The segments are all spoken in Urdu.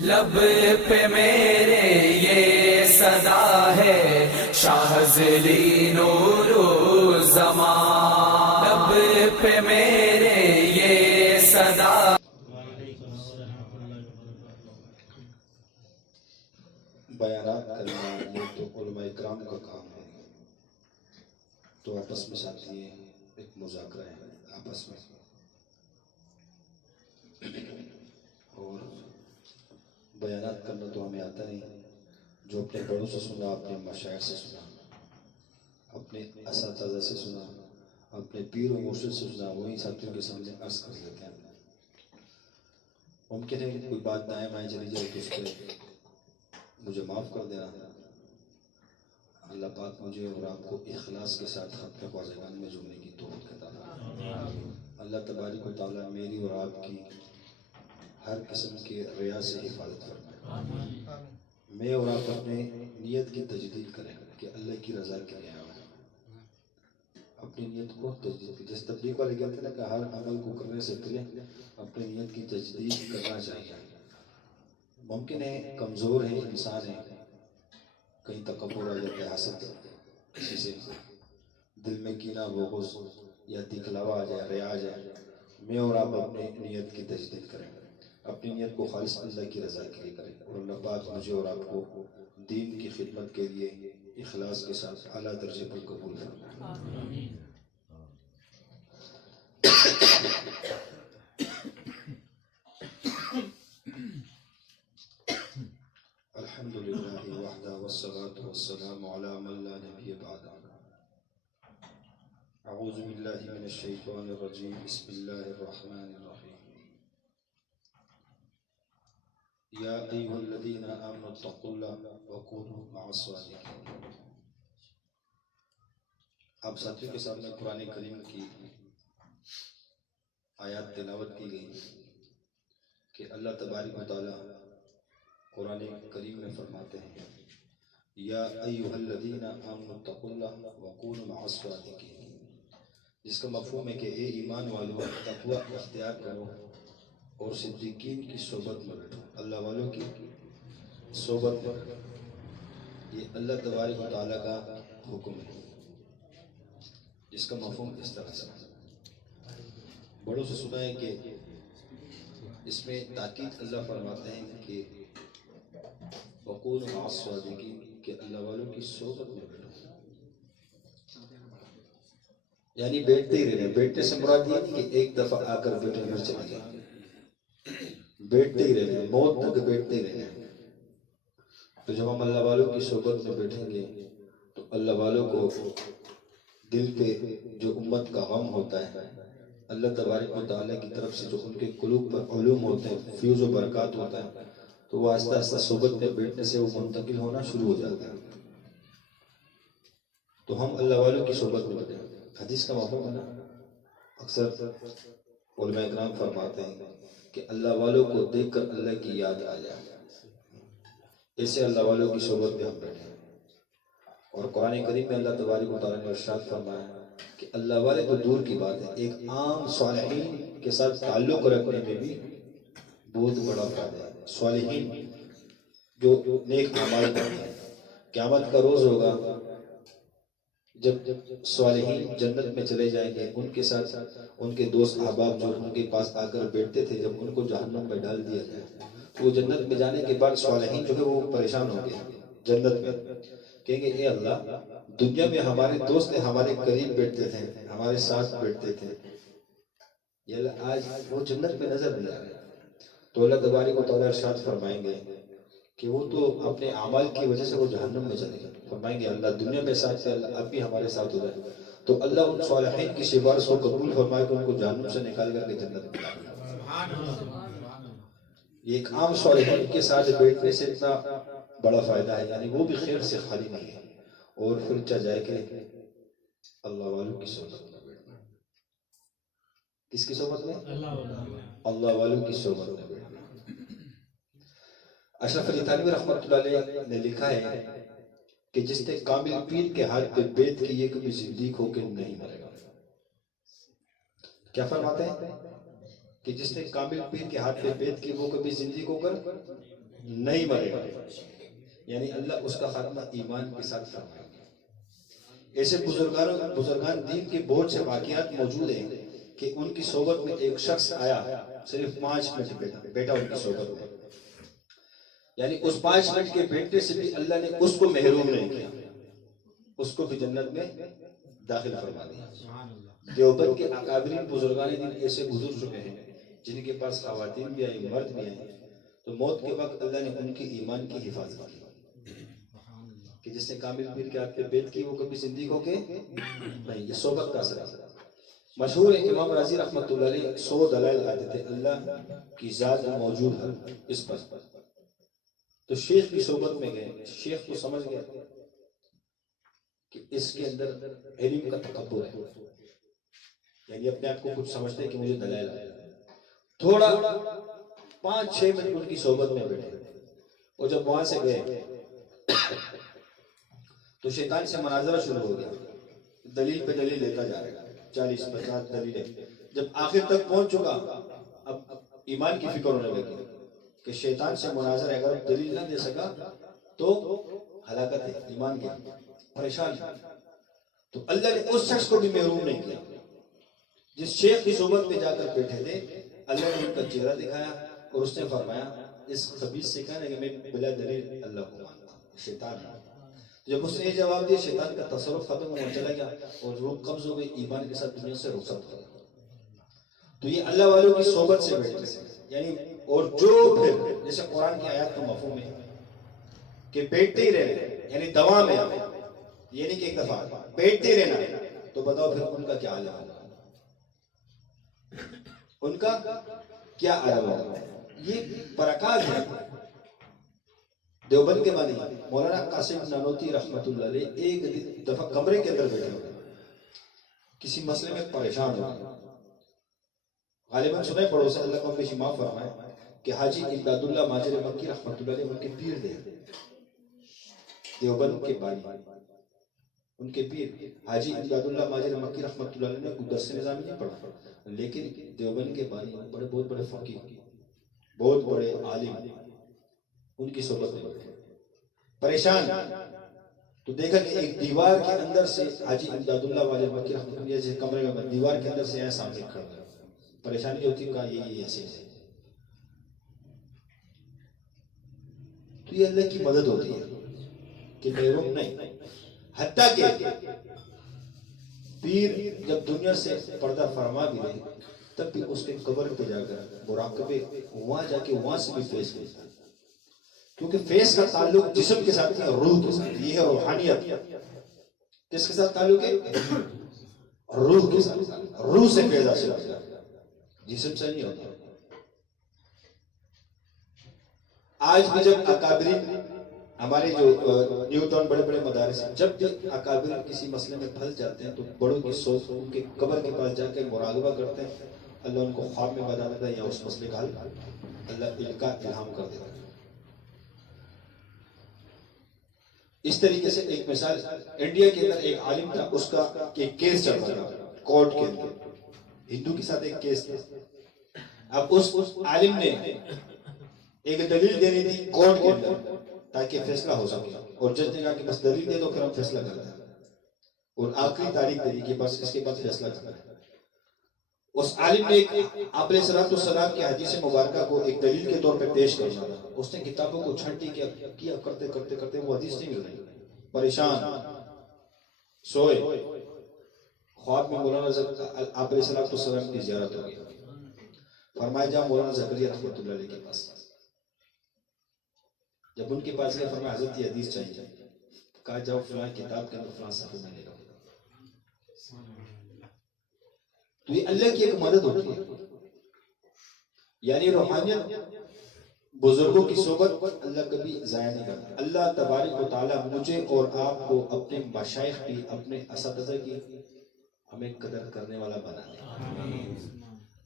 لب پہ میرے یہ صدا ہے شاہزلی نور زمان، لب پہ میرے یہ صدا. بیانات کرنا یہ تو علماء اکرام کا کام ہے، تو آپس میں ساتھی ایک مذاکرہ ہے آپس میں، اور بیانات کرنا تو ہمیں آتا نہیں. جو اپنے بڑوں سے سنا، اپنے مشائخ سے سنا، اپنے اساتذہ سے سنا، اپنے پیر و مرشد سے سنا، وہی ساتھیوں کے سامنے عرض کر دیتے ہیں. ممکن ہے کہ کوئی بات دائیں بائیں چلی جائے تو اس پہ مجھے معاف کر دینا. اللہ پاک مجھے اور آپ کو اخلاص کے ساتھ ختم خواجگان میں جڑنے کی توفیق عطا فرمائے. اللہ تبارک و تعالیٰ میری اور آپ کی ہر قسم کے ریا سے حفاظت فرمائے. میں اور آپ اپنے نیت کی تجدید کریں کہ اللہ کی رضا کے لیے آؤں. اپنی نیت کو تجدید کی، جس تبلیغ والے کہتے ہیں نا کہ ہر عمل کو کرنے سے پہلے اپنی نیت کی تجدید کرنا چاہیے. ممکن ہے کمزور ہے، انسان ہے، کہیں تکبر آ جاتا ہے، حسد کسی سے، دل میں کینہ بغض یا دکھلاوا آ جائے، ریا آ جائے. میں اور آپ اپنے نیت کی تجدید کریں، اپنی نیت کو خالص اللہ کی رضا کے لیے کریں، اور اللہ پاک مجھے اور آپ کو دین کی خدمت کے لیے اخلاص کے ساتھ اعلیٰ درجے پر قبول فرمائے. الحمد للہ وحدہ والصلاة والسلام علی من لا نبی بعدہ. اعوذ باللہ من الشیطان الرجیم، بسم اللہ الرحمن الرحیم. یا ایھا الذین آمنوا اتقوا اللہ وکونوا مع الصادقین. آپ ساتھیوں کے سامنے قرآن کریم کی آیات تلاوت کی گئی کہ اللہ تبارک و تعالی قرآن کریم میں فرماتے ہیں یا ایھا الذین آمنوا اتقوا اللہ وکونوا مع الصادقین، جس کا مفہوم ہے کہ اے ایمان والو تقوی اختیار کرو اور صدیقین کی صحبت میں بیٹھو. اللہ والوں کی صحبت میں بیٹھو، یہ اللہ تبارک و تعالیٰ کا حکم ہے، جس کا مفہوم اس طرح سے بڑوں سے سنا ہے کہ اس میں تاکید اللہ فرماتے ہیں کہ وقول مع الصادقین، کہ اللہ والوں کی صحبت میں بیٹھو. یعنی بیٹھتے ہی رہنا. بیٹھنے سے مراد یہ نہیں کہ ایک دفعہ آ کر بیٹھے پھر چلے جائیں، بیٹھتے ہی رہنا، موت تک بیٹھتے ہی رہنا. تو جب ہم اللہ والوں کی صحبت میں بیٹھیں گے تو اللہ والوں کو دل پہ جو امت کا غم ہوتا ہے، اللہ تبارک و تعالیٰ کی طرف سے جو ان کے قلوب پر علوم ہوتے ہیں، فیوز و برکات ہوتا ہے، تو وہ آہستہ آہستہ صحبت میں بیٹھنے سے وہ منتقل ہونا شروع ہو جاتا ہے. تو ہم اللہ والوں کی صحبت میں بیٹھیں. حدیث کا مفہوم ہے نا، اکثر علماء اکرام فرماتے ہیں کہ اللہ والوں کو دیکھ کر اللہ کی یاد آ جائے، ایسے اللہ والوں کی صحبت میں ہم بیٹھیں. اور قرآن کریم میں اللہ تبارک و تعالیٰ نے ارشاد فرمایا کہ اللہ والے تو دور کی بات ہے، ایک عام صالحین کے ساتھ تعلق رکھنے میں بھی بہت بڑا فائدہ ہے. صالحین جو نیک اعمال کرتے ہیں، قیامت کا روز ہوگا جب صالحین جنت میں چلے جائیں گے، ان کے ساتھ ان کے دوست احباب جو ان کے پاس آ کر بیٹھتے تھے، جب ان کو جہنم میں ڈال دیا جائے تو وہ جنت میں جانے کے بعد صالحین جو ہے وہ پریشان ہوں گے. جنت میں کہیں گے اے اللہ، دنیا میں ہمارے دوست ہمارے قریب بیٹھتے تھے، ہمارے ساتھ بیٹھتے تھے، یہ اللہ آج وہ جنت میں نظر نہیں آ رہے. تو اللہ تبارک و تعالیٰ ارشاد فرمائیں گے کہ وہ تو اپنے اعمال کی وجہ سے وہ جہنم میں چلے گئے. فرمائیں گے اللہ دنیا میں ساتھ تھے، اللہ اب بھی ہمارے ساتھ ہو جائے. تو اللہ ان صالحین کی سفارش کو قبول فرمائے کہ ان کو جہنم سے نکال کر کے جنت میں داخل کرے. یہ ایک عام صالحین کے ساتھ بیٹھنے سے اتنا بڑا فائدہ ہے، یعنی وہ بھی خیر سے خالی نہیں ہے. اور پھر چاہ جائے کہ اللہ والوں کی صحبت میں بیٹھنا. کس کی صحبت میں؟ اللہ والوں کی صحبت میں بیٹھنا. اشرف علی تھانوی رحمۃ اللہ علیہ نے لکھا ہے کہ جس نے کامل پیر کے ہاتھ پہ بیعت کی یہ کبھی زندیق ہو کے نہیں مرے گا. کیا فرماتے ہیں کہ جس نے کامل پیر کے ہاتھ پہ بیعت کی وہ کبھی زندیق ہو کر نہیں مرے گا، یعنی اللہ اس کا خاتمہ ایمان کے ساتھ فرمائے گا۔ ایسے بزرگان دین کے بہت سے واقعات موجود ہیں کہ ان کی صحبت میں ایک شخص آیا، صرف 5 منٹ بیٹا ان کی صحبت میں، یعنی اس 5 منٹ کے بیٹے سے بھی اللہ نے اس کو محروم نہیں کیا، اس کو بھی جنت میں داخل فرما دیا۔ دیوبند کے اکابرین بزرگان دین ایسے گزر چکے ہیں جن کے پاس خواتین بھی آئی، مرد بھی آئے، تو موت کے وقت اللہ نے ان کی ایمان کی حفاظت کی کہ جس نے کامل پیر کے ہاتھ پہ بیعت کی وہ کبھی زندگی ہو کے نہیں، یہ صحبت کا اثر ہے۔ مشہور ہے امام راضی رحمۃ اللہ علیہ 100 دلائل آتے تھے اللہ کی ذات موجود ہے اس پر، تو شیخ کی صحبت میں گئے، شیخ کو سمجھ گئے کہ اس کے اندر علم کا تکبر ہے، یعنی اپنے آپ کو کچھ سمجھتے کہ مجھے دلائل آئے، تھوڑا 5-6 منٹ ان کی صحبت میں بیٹھے، اور جب وہاں سے گئے تو شیطان سے مناظرہ شروع ہو گیا، دلیل پہ دلیل لیتا جا رہا ہے، 40-50 دلیلیں، جب آخر تک پہنچ چکا اب ایمان کی فکر ہونے لگی کہ شیطان سے مناظرہ اگر دلیل نہ دے سکا تو ہلاکت ہے، ایمان کی پریشان ہے، تو اللہ نے اس شخص کو بھی محروم نہیں کیا، جس شیخ کی صحبت پہ جا کر بیٹھے تھے اللہ نے ان کا چہرہ دکھایا اور اس نے فرمایا اس خبیث سے کہنا کہ میں بلا دلیل اللہ کو مانتا ہوں، شیطان ہے۔ جب اس نے یہ جواب دیا شیطان کا تصرف ختم ہوا چلا گیا اور روح قبض ہو گئی، ایمان کے ساتھ دنیا سے رخصت ہو گیا۔ تو یہ اللہ والوں کی صحبت سے بیٹھتے ہیں، یعنی اور جو پھر جیسے قرآن کی آیات کا مفہوم ہے کہ بیٹھتے ہی رہنا، یعنی دوام ہے، یہ نہیں کہ ایک دفعہ بیٹھتے ہی رہنا، تو بتاؤ پھر ان کا کیا عالم ہوگا، ان کا کیا عالم ہوگا۔ یہ برکات ہے دیوبند کے بانی مولانا قاسم نانوتی رحمت اللہ علیہ ایک دفعہ کمرے کے اندر بیٹھے ہوئے، کسی مسئلے میں پریشان ہو گئے، غالباً سنے پڑھو سے اللہ کو ان کی معاف فرمائے کہ حاجی امداد اللہ ماجر مکی رحمت اللہ علیہ ان کے پیر دے، دیوبند کے بانی ان کے پیر حاجی امداد اللہ ماجر مکی رحمت اللہ علیہ نے کوئی درس نظامی نہیں پڑھا، لیکن دیوبند کے بانی بہت بڑے فقیہ، بہت بڑے عالم، ان کی صحبت میں بیٹھے پریشان، تو دیکھا کہ ایک دیوار کے اندر سے حاجی امداد اللہ ماجر مکی رحمت اللہ علیہ کمرے میں دیوار کے اندر سے آئے سامنے کھڑا، پریشانی ہوتی ہے کہا یہ ایسے ہے، تو یہ اللہ کی مدد ہوتی ہے کہ محروم نہیں، حتیٰ کہ پیر جب دنیا سے پردہ فرما بھی رہے تب بھی اس کے قبر پہ جا کر مراقبے وہاں جا کے وہاں سے بھی فیض ملتا ہے، کیونکہ فیض کا تعلق جسم کے ساتھ نہیں روح کے ساتھ، یہ ہے روحانیت، کس کے ساتھ تعلق ہے؟ روح کے ساتھ، روح سے فیض حاصل ہوتا ہے، جسم سے نہیں ہوتا۔ آج بھی جب اکابرین ہمارے جو نیو ٹاؤن بڑے بڑے مدارس ہیں، جب بھی اکابرین کسی مسئلے میں پھنس جاتے ہیں تو بڑوں کی سوچ ان کے قبر کے پاس جا کے مراقبہ کرتے ہیں، اللہ ان کو خواب میں بتا دیتا ہے یا اس مسئلے کا حل اللہ ان کا الہام کر دیتا ہے۔ اس طریقے سے ایک مثال انڈیا کے اندر ایک عالم تھا، اس کا ایک کیس چل رہا تھا کورٹ کے اندر، ہندو کے ساتھ ایک کیس تھا، اب اس عالم نے ایک دلیل دینی تھی کورٹ کے اندر تاکہ فیصلہ ہو سکے، اور جج نے کہا کہ بس دلیل دے دو پھر ہم فیصلہ کرتے ہیں، اور آخری تاریخ دے دی کہ بس اس کے بعد فیصلہ کرنا ہے۔ اس عالم نے آپ علیہ السلام کی حدیث مبارکہ کو ایک دلیل کے طور پہ پیش کرنا تھا، اس نے کتابوں کو چھانٹی کیا کرتے کرتے کرتے وہ حدیث نہیں مل رہی، پریشان سوئے، خواب میں مولانا آپ علیہ السلام کی زیارت ہو گئی، فرمایا جا مولانا زکریا رحمۃ اللہ علیہ کے پاس، جب ان کے پاس گئے فرمایا حضرت یہ حدیث چاہیے، کہا جاؤ فلاں کتاب کے اندر فلاں صفحے میں لے لو، تو یہ اللہ کی ایک مدد ہوتی ہے، یعنی روحانیت بزرگوں کی صحبت اللہ کبھی ضائع نہیں کرتا۔ اللہ تبارک و تعالیٰ مجھے اور آپ کو اپنے مشائخ کی، اپنے اساتذہ کی ہمیں قدر کرنے والا بنا دے،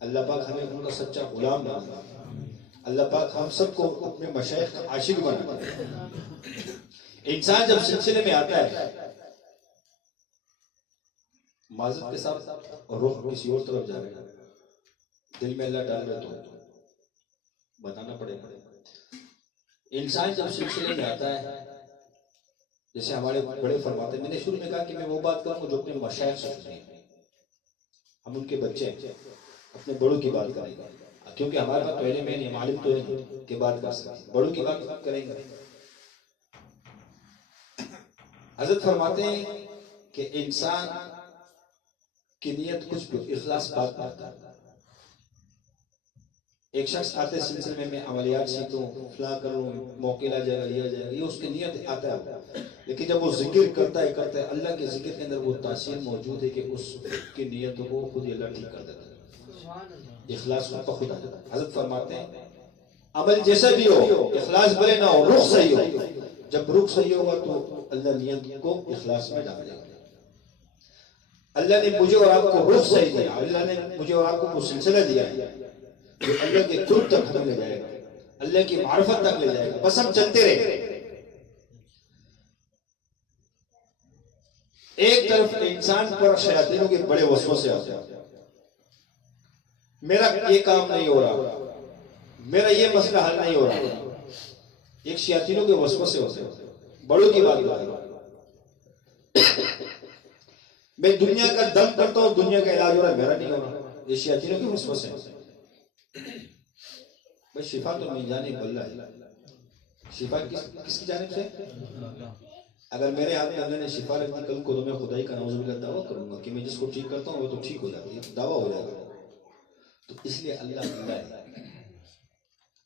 اللہ پاک ہمیں ان کا سچا غلام بنا دے، اللہ پاک ہم سب کو اپنے مشائخ کا عاشق بنا دے۔ انسان جب سلسلے میں آتا ہے معذرت کے ساتھ رخ کسی اور طرف جا رہے ہیں، دل میں اللہ ڈال رہے تو بتانا پڑے گا۔ انسان جب سلسلے میں آتا ہے، جیسے ہمارے بڑے فرماتے ہیں، میں نے شروع میں کہا کہ میں وہ بات کروں جو اپنے مشائخ سے سنی ہے، ہم ان کے بچے ہیں، اپنے بڑوں کی بات کریں گے، کیونکہ ہمارے پاس تو علم ہے نہیں، معلوم تو ہے کہ بات کر سکتے، بڑوں کی بات کریں گے۔ حضرت فرماتے ہیں کہ انسان کی نیت کچھ بھی اخلاص بات کرتا ہے۔ ایک شخص آتے سلسلے میں عملیات سیکھوں، فلاں کروں، موقع لا جائے گا، یہ جائے گا، یہ اس کی نیت آتا ہے، لیکن جب وہ ذکر کرتا ہے اللہ کے ذکر کے اندر وہ تاثیر موجود ہے کہ اس کی نیت کو خود ہی اللہ ٹھیک کر دیتا ہے، اخلاص کو خود آ جاتا ہے۔ حضرت فرماتے ہیں عمل جیسا بھی ہو، اخلاص بھلے نہ ہو، رخ صحیح ہو، جب رخ صحیح ہوگا تو اللہ نیت کو اخلاص میں ڈال دے گا۔ اللہ نے مجھے اور آپ کو رخ صحیح دیا، اللہ نے مجھے اور آپ کو وہ سلسلہ دیا ہے جو اللہ کے قرب تک ہمیں لے جائے گا، اللہ کی معرفت تک لے جائے گا، بس ہم چلتے رہے۔ ایک طرف انسان پر شیاطینوں کے بڑے وسوسے آتے ہیں، میرا یہ کام نہیں ہو رہا، میرا یہ مسئلہ حل نہیں ہو رہا، ایک شیاطینوں کے وسوسے ہوتے ہیں، بڑوں کی بات کرتا ہوں، میں دنیا کا دم کرتا ہوں، دنیا کا علاج ہو رہا ہے، میرا نہیں ہو رہا، یہ شیاطینوں کے وسوسے ہیں۔ بھئی شفا تو من جانب اللہ ہے، شفا کس کی جانب سے؟ اگر میرے ہاتھ میں اللہ نے شفا رکھ دی، کل کو تو میں خدائی کا نعوذ باللہ دعویٰ کروں گا کہ میں جس کو ٹھیک کرتا ہوں وہ تو ٹھیک ہو جاتی ہے، دعویٰ ہو جائے گا۔ تو اس لیے اللہ ہے،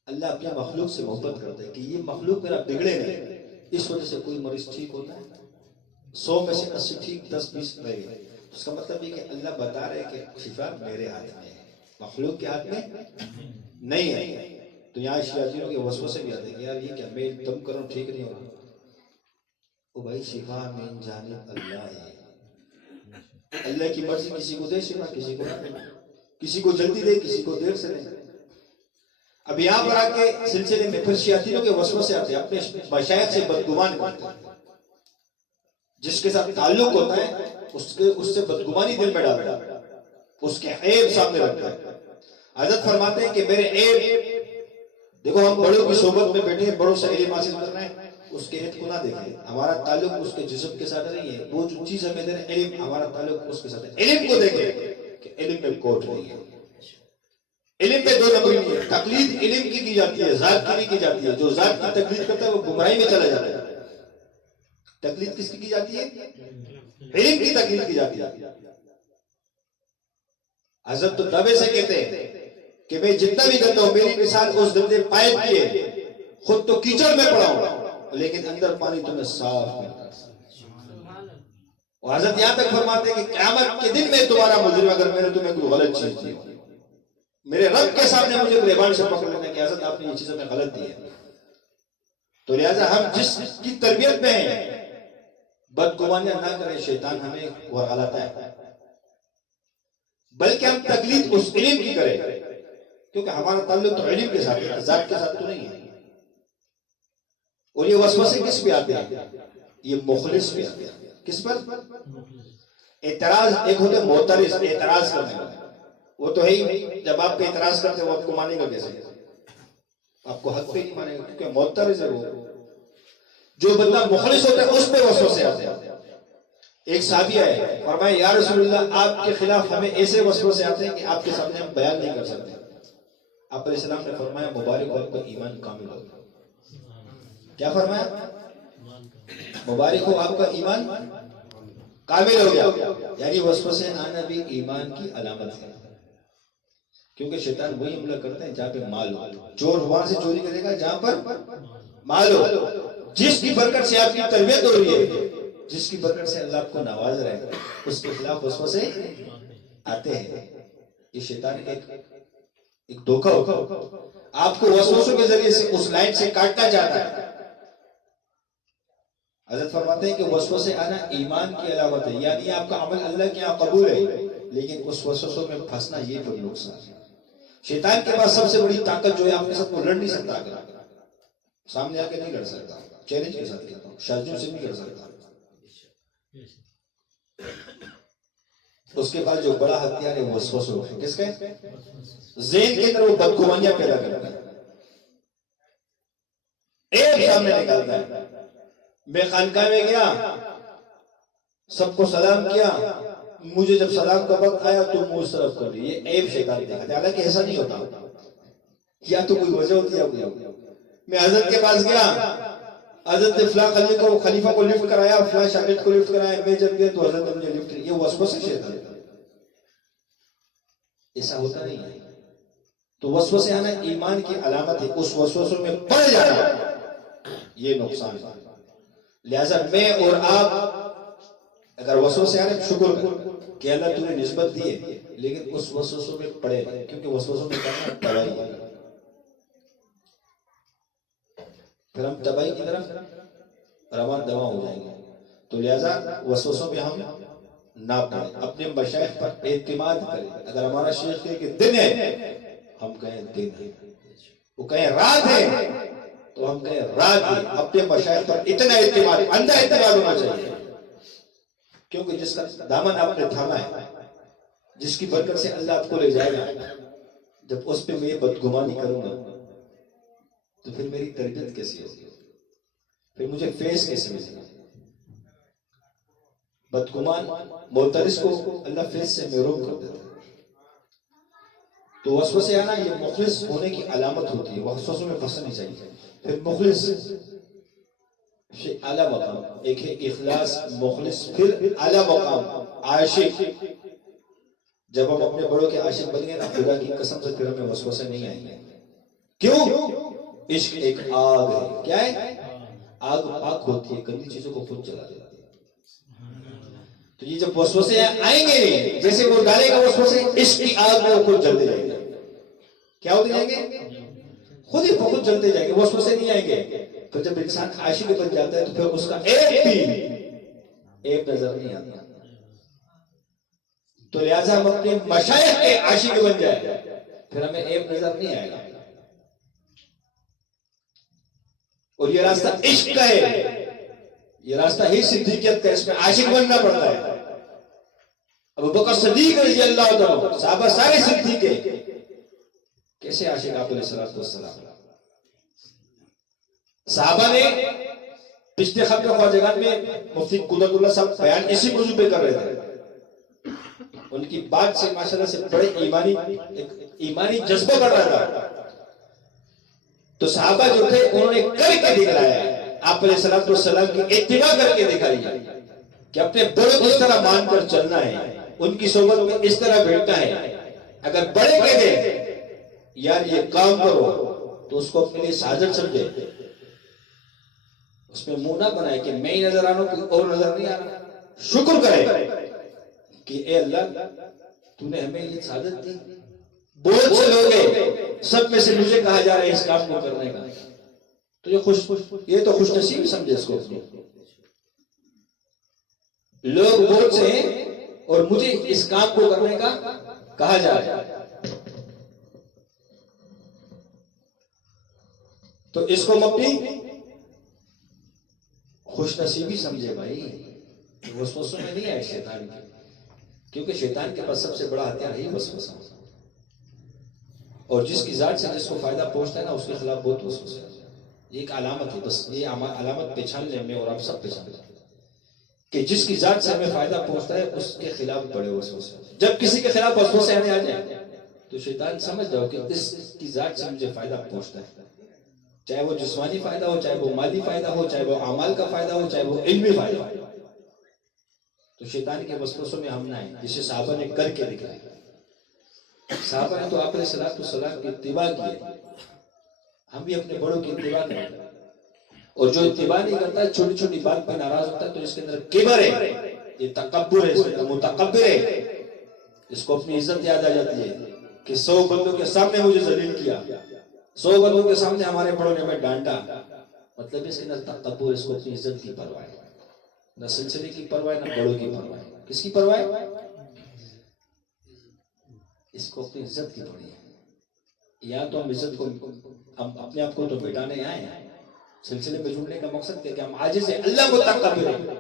اللہ اپنے مخلوق سے محبت کرتا ہے کہ یہ مخلوق میرا بگڑے نہیں، اس وجہ سے کوئی مریض ٹھیک ہوتا ہے، 100 میں سے 80 ٹھیک، 10 20 رہ گئے۔ اس کا مطلب یہ کہ اللہ بتا رہے کہ شفا میرے ہاتھ میں ہے، مخلوق کے ہاتھ میں نہیں ہے۔ تو یہاں شیاطینوں کے وسوسے بھی آتے ہیں کہ یار یہ کیا، میں دم کروں ٹھیک نہیں ہو رہا، او بھائی شفا من جانب اللہ ہے، اللہ کی مرضی کسی کو دے شفا، کسی کو نہ دے، کسی کو جلدی دے، کسی کو دیر سے دے۔ اب یہاں پر آ کے سلسلے میں پھر شیاطینوں کے وسوسے آتے ہیں، اپنے مشائخ سے بدگمان کرتے ہیں، جس کے ساتھ تعلق ہوتا ہے اس سے بدگمانی دل میں ڈالتا ہے، اس کے عیب سامنے رکھتا ہے۔ حضرت فرماتے ہیں کہ میرے عیب دیکھو، ہم بڑوں کی صحبت میں بیٹھے ہیں، بڑوں سے علم حاصل کر رہے ہیں، اس کے عیب کو نہ دیکھیں، ہمارا تعلق اس کے جسم کے ساتھ نہیں ہے، وہ جو چیز ہمیں دے رہے ہیں علم، ہمارا تعلق اس کے ساتھ ہے، علم کو دیکھیں کہ علم میں کوٹ نہیں ہے، علم میں دو نمبری نہیں ہے، تقلید علم کی جاتی ہے، ذات کی نہیں کی جاتی ہے، جو ذات کی تقلید کرتا ہے وہ گمراہی میں چلا جاتا ہے۔ تقلید کس کی جاتی ہے؟ علم کی تقلید کی جاتی ہے۔ حضرت تو دعوے سے کہتے ہیں کہ میں جتنا بھی کرتا ہوں، میری مثال اس دندے پائپ کی ہے، خود تو کیچڑ میں پڑا ہوں لیکن اندر پانی تمہیں صاف ملتا ہے۔ اور حضرت یہاں تک فرماتے ہیں کہ قیامت کے دن میں تمہارا مجرم اگر میں نے تمہیں کوئی غلط چیز دی، میرے رب کے سامنے مجھے گریبان سے پکڑ لینا کہ حضرت آپ نے یہ چیز ہمیں غلط دی ہے۔ تو لہٰذا ہم جس کی تربیت میں ہیں بدگمانیاں نہ کریں، شیطان ہمیں ورغلاتا ہے، بلکہ ہم تقلید اس علم کی کریں، کیونکہ ہمارا تعلق تو علم کے ساتھ ہے، ذات کے ساتھ تو نہیں ہے۔ اور یہ وسوسے کس پہ آتے ہیں؟ یہ مخلص پہ آتے ہیں۔ کس پر؟ اعتراض ایک ہوتا ہے معترض، اعتراض کرنے والا، وہ تو ہے ہی، جب آپ پہ اعتراض کرتے ہیں وہ آپ کو مانے گا کیسے؟ آپ کو حق پہ نہیں مانے گا، کیونکہ معترض ہے وہ۔ جو بندہ مخلص ہوتا ہے اس پہ وسوسے آتے ہیں۔ ایک صحابی ہے، فرمایا یا رسول اللہ آپ کے خلاف ہمیں ایسے وسوسے آتے ہیں کہ آپ کے سامنے ہم بیان نہیں کر سکتے۔ آپ علیہ السلام نے فرمایا مبارک ہو آپ کا ایمان کامل ہو۔ کیا فرمایا؟ مبارک ہو آپ کا ایمان کامل ہو گیا، یعنی وسوسے آنا بھی ایمان کی علامت ہے، کیونکہ شیطان وہی حملہ کرتا ہے جہاں پہ مال ہو۔ چور وہاں سے چوری کرے گا جہاں پر مال ہو۔ جس کی برکت سے آپ کی تربیت ہو رہی ہے، جس کی برکت سے اللہ آپ کو نواز رہے ہیں، اس کے خلاف وسوسے آتے ہیں۔ یہ شیطان ایک دھوکہ ہوگا، آپ کو وسوسوں کے ذریعے سے اس لائن سے کاٹنا چاہتا ہے۔ حضرت فرماتے ہیں کہ وسوسے آنا ایمان کی علامت ہے، یعنی آپ کا عمل اللہ کے یہاں قبول ہے، لیکن اس وسوسوں میں پھنسنا یہ کوئی نقصان ہے۔ شیطان کے پاس سب سے بڑی طاقت جو ہے، آپ کے ساتھ وہ لڑ نہیں سکتا، سامنے آ کے نہیں لڑ سکتا، چیلنج کے ساتھ کہتا ہوں، شرجوں سے نہیں لڑ سکتا۔ اس کے بعد جو بڑا ہتھیار ہے وہ وسوسوں ہے، کس کا؟ ذہن کے اندر وہ بدگمانیاں پیدا کرتا ہے۔ ایک سامنے نکلتا ہے. میں خانقاہ میں گیا, سب کو سلام کیا, مجھے جب سلام کا وقت آیا تو منہ طرف کر لی. یہ عیب شیطان دیکھا تھا, حالانکہ ایسا نہیں ہوتا, یا تو کوئی وجہ ہوتی ہے یا کوئی. میں حضرت کے پاس گیا, حضرت نے فلاں خلیفہ کو لفٹ کرایا, فلاں شاگرد کو لفٹ کرایا. میں جب گیا تو حضرت نے مجھے لفٹ. یہ وسوسہ شیطان ہے, ایسا ہوتا نہیں ہے. تو وسوسے آنا ایمان کی علامت ہے. اس وسوسوں میں پڑ جانا یہ نقصان ہے. لہذا میں اور آپ اگر وسوسے آنے شکر کر کہ اللہ تمہیں نسبت دی ہے, لیکن اس وسوسوں میں پڑے, کیونکہ وسوسوں میں پڑنا تباہی ہے. پھر ہم تباہی کی طرف روان دوا ہو جائیں گے. تو لہذا وسوسوں میں ہم نہ پڑیں, اپنے مشائخ پر اعتماد کریں. اگر ہمارا شیخ کہے کہ دن ہے, ہم کہیں دن ہے. وہ کہیں رات ہے, تو ہم کہیں رات ہے. اپنے مشائخ پر اتنا اعتماد, اندھا اعتماد ہونا چاہیے. کیونکہ جس کا دامن آپ نے تھاما ہے, جس کی برکت سے اللہ آپ کو لے جائے گا, جب اس پہ میں یہ بدگمانی کروں گا تو پھر میری تربیت کیسی ہوگی, پھر مجھے فیض کیسے ملے گا. بدگمان معترض کو اللہ فیض سے محروم کر دیتا ہے. تو وسوسے آنا یہ مخلص ہونے کی علامت ہوتی ہے. وسوسوں میں پھنسنا نہیں چاہیے. پھر مخلص اعلیٰ مقام, ایک ہے اخلاص, مخلص, پھر اعلیٰ مقام عاشق. جب ہم اپنے بڑوں کے عاشق بن گئے نا, خدا کی قسم سے پھر ہمیں وسوسے نہیں آئیں گے. کیوں؟ عشق ایک آگ ہے. کیا ہے؟ آگ پاک ہوتی ہے, گندی چیزوں کو خود جلا دیتی ہے. تو یہ جب وسوسے آئیں گے, جیسے وہ ڈالے گا وسوسے, عشق کی آگ میں وہ خود جلتے جائیں گے. کیا ہوتے جائیں گے؟ خود ہی خود جلتے جائیں گے, وسوسے نہیں آئیں گے. تو جب انسان عاشق بن جاتا ہے تو پھر اس کا ایک نظر نہیں آتا. تو لہذا ہم اپنے مشائخ کے عاشق بن جائے, پھر ہمیں ایک نظر نہیں آئے گا. اور یہ راستہ عشق کا ہے, یہ راستہ ہی صدیقیت کا, اس میں عاشق بننا پڑتا ہے. ابو بکر صدیق رضی اللہ عنہ, صحابہ سارے صدیق ہیں, کیسے عاشق آپ علیہ الصلوۃ والسلام. صحابہ نے پچھلے خطبہ خواجگان میں مفتی قدرت اللہ صاحب بیان اسی موضوع پہ کر رہے تھے. ان کی بات سے ماشاءاللہ سے بڑے ایمانی جذبہ بڑھ رہا تھا. تو صحابہ جو تھے انہوں نے کر کے دکھلایا, آپ علیہ الصلوۃ والسلام کی اتباع کر کے دکھائی کہ اپنے بڑوں کو اس طرح مان کر چلنا ہے, ان کی صحبت میں اس طرح بیٹھنا ہے. اگر بڑے کہہ دیں یار یہ کام کرو تو اس کو اپنے لیے سازش سمجھے, اس میں منہ نہ بنائے کہ میں ہی نظر آ رہا ہوں, کوئی اور نظر نہیں آ رہا. شکر کرے کہ اے اللہ تو نے ہمیں یہ سعادت دی. بہت سے لوگ ہیں, سب میں سے مجھے کہا جا رہا ہے اس کام کو کرنے کا, تو یہ تو خوش نصیب سمجھے اس کو. لوگ بہت سے ہیں اور مجھے اس کام کو کرنے کا کہا جا رہا ہے, تو اس کو ہم اپنی خوش نصیبی سمجھے بھائی. وسوسوں میں نہیں آئے شیطان کے, کیونکہ شیطان کے پاس سب سے بڑا ہتھیار ہے وسوسہ. اور جس کی ذات سے جس کو فائدہ پہنچتا ہے نا, اس کے خلاف بہت وسوسہ ہے. یہ ایک علامت ہے, بس یہ علامت پہچان لیں, میں اور آپ سب پہچان لیں کہ جس کی ذات سے ہمیں فائدہ پہنچتا ہے اس کے خلاف بڑے وسوسے. جب کسی کے خلاف وسوسے آنے آ جائیں تو شیطان سمجھ جاؤ کہ اس کی ذات سے مجھے فائدہ پہنچتا ہے, چاہے وہ جسمانی فائدہ ہو, چاہے وہ مالی فائدہ ہو, چاہے وہ اعمال کا فائدہ ہو, چاہے وہ علمی فائدہ ہو. تو شیطان کے وسوسوں میں ہم نہ آئیں, جسے صحابہ نے کر کے دکھایا. صحابہ نے تو آپ علیہ الصلوۃ والسلام کی اتباع کی ہے, ہم بھی اپنے بڑوں کی اتباع کریں. اور جو اتباع نہیں کرتا ہے, چھوٹی چھوٹی بات پہ ناراض ہوتا ہے, تو اس کے اندر کبر ہے, یہ تکبر ہے, اس کے اندر متکبر ہے. اس کو اپنی عزت یاد آ جاتی ہے کہ 100 بندوں کے سامنے مجھے ذلیل کیا, 100 بندوں کے سامنے ہمارے بڑوں نے ہمیں ڈانٹا. مطلب اس کے اندر تکبر, اس کو اپنی عزت کی پرواہ ہے, نہ سلسلے کی پرواہ, نہ بڑوں کی پرواہ. کس کی پرواہ ہے؟ اس کو اپنی عزت کی پڑی ہے. یا تو ہم عزت کو, ہم اپنے آپ کو تو بٹانے آئے ہیں, سلسلے میں جڑنے کا مقصد کہ ہم عاجز ہیں, اللہ متکبر ہے.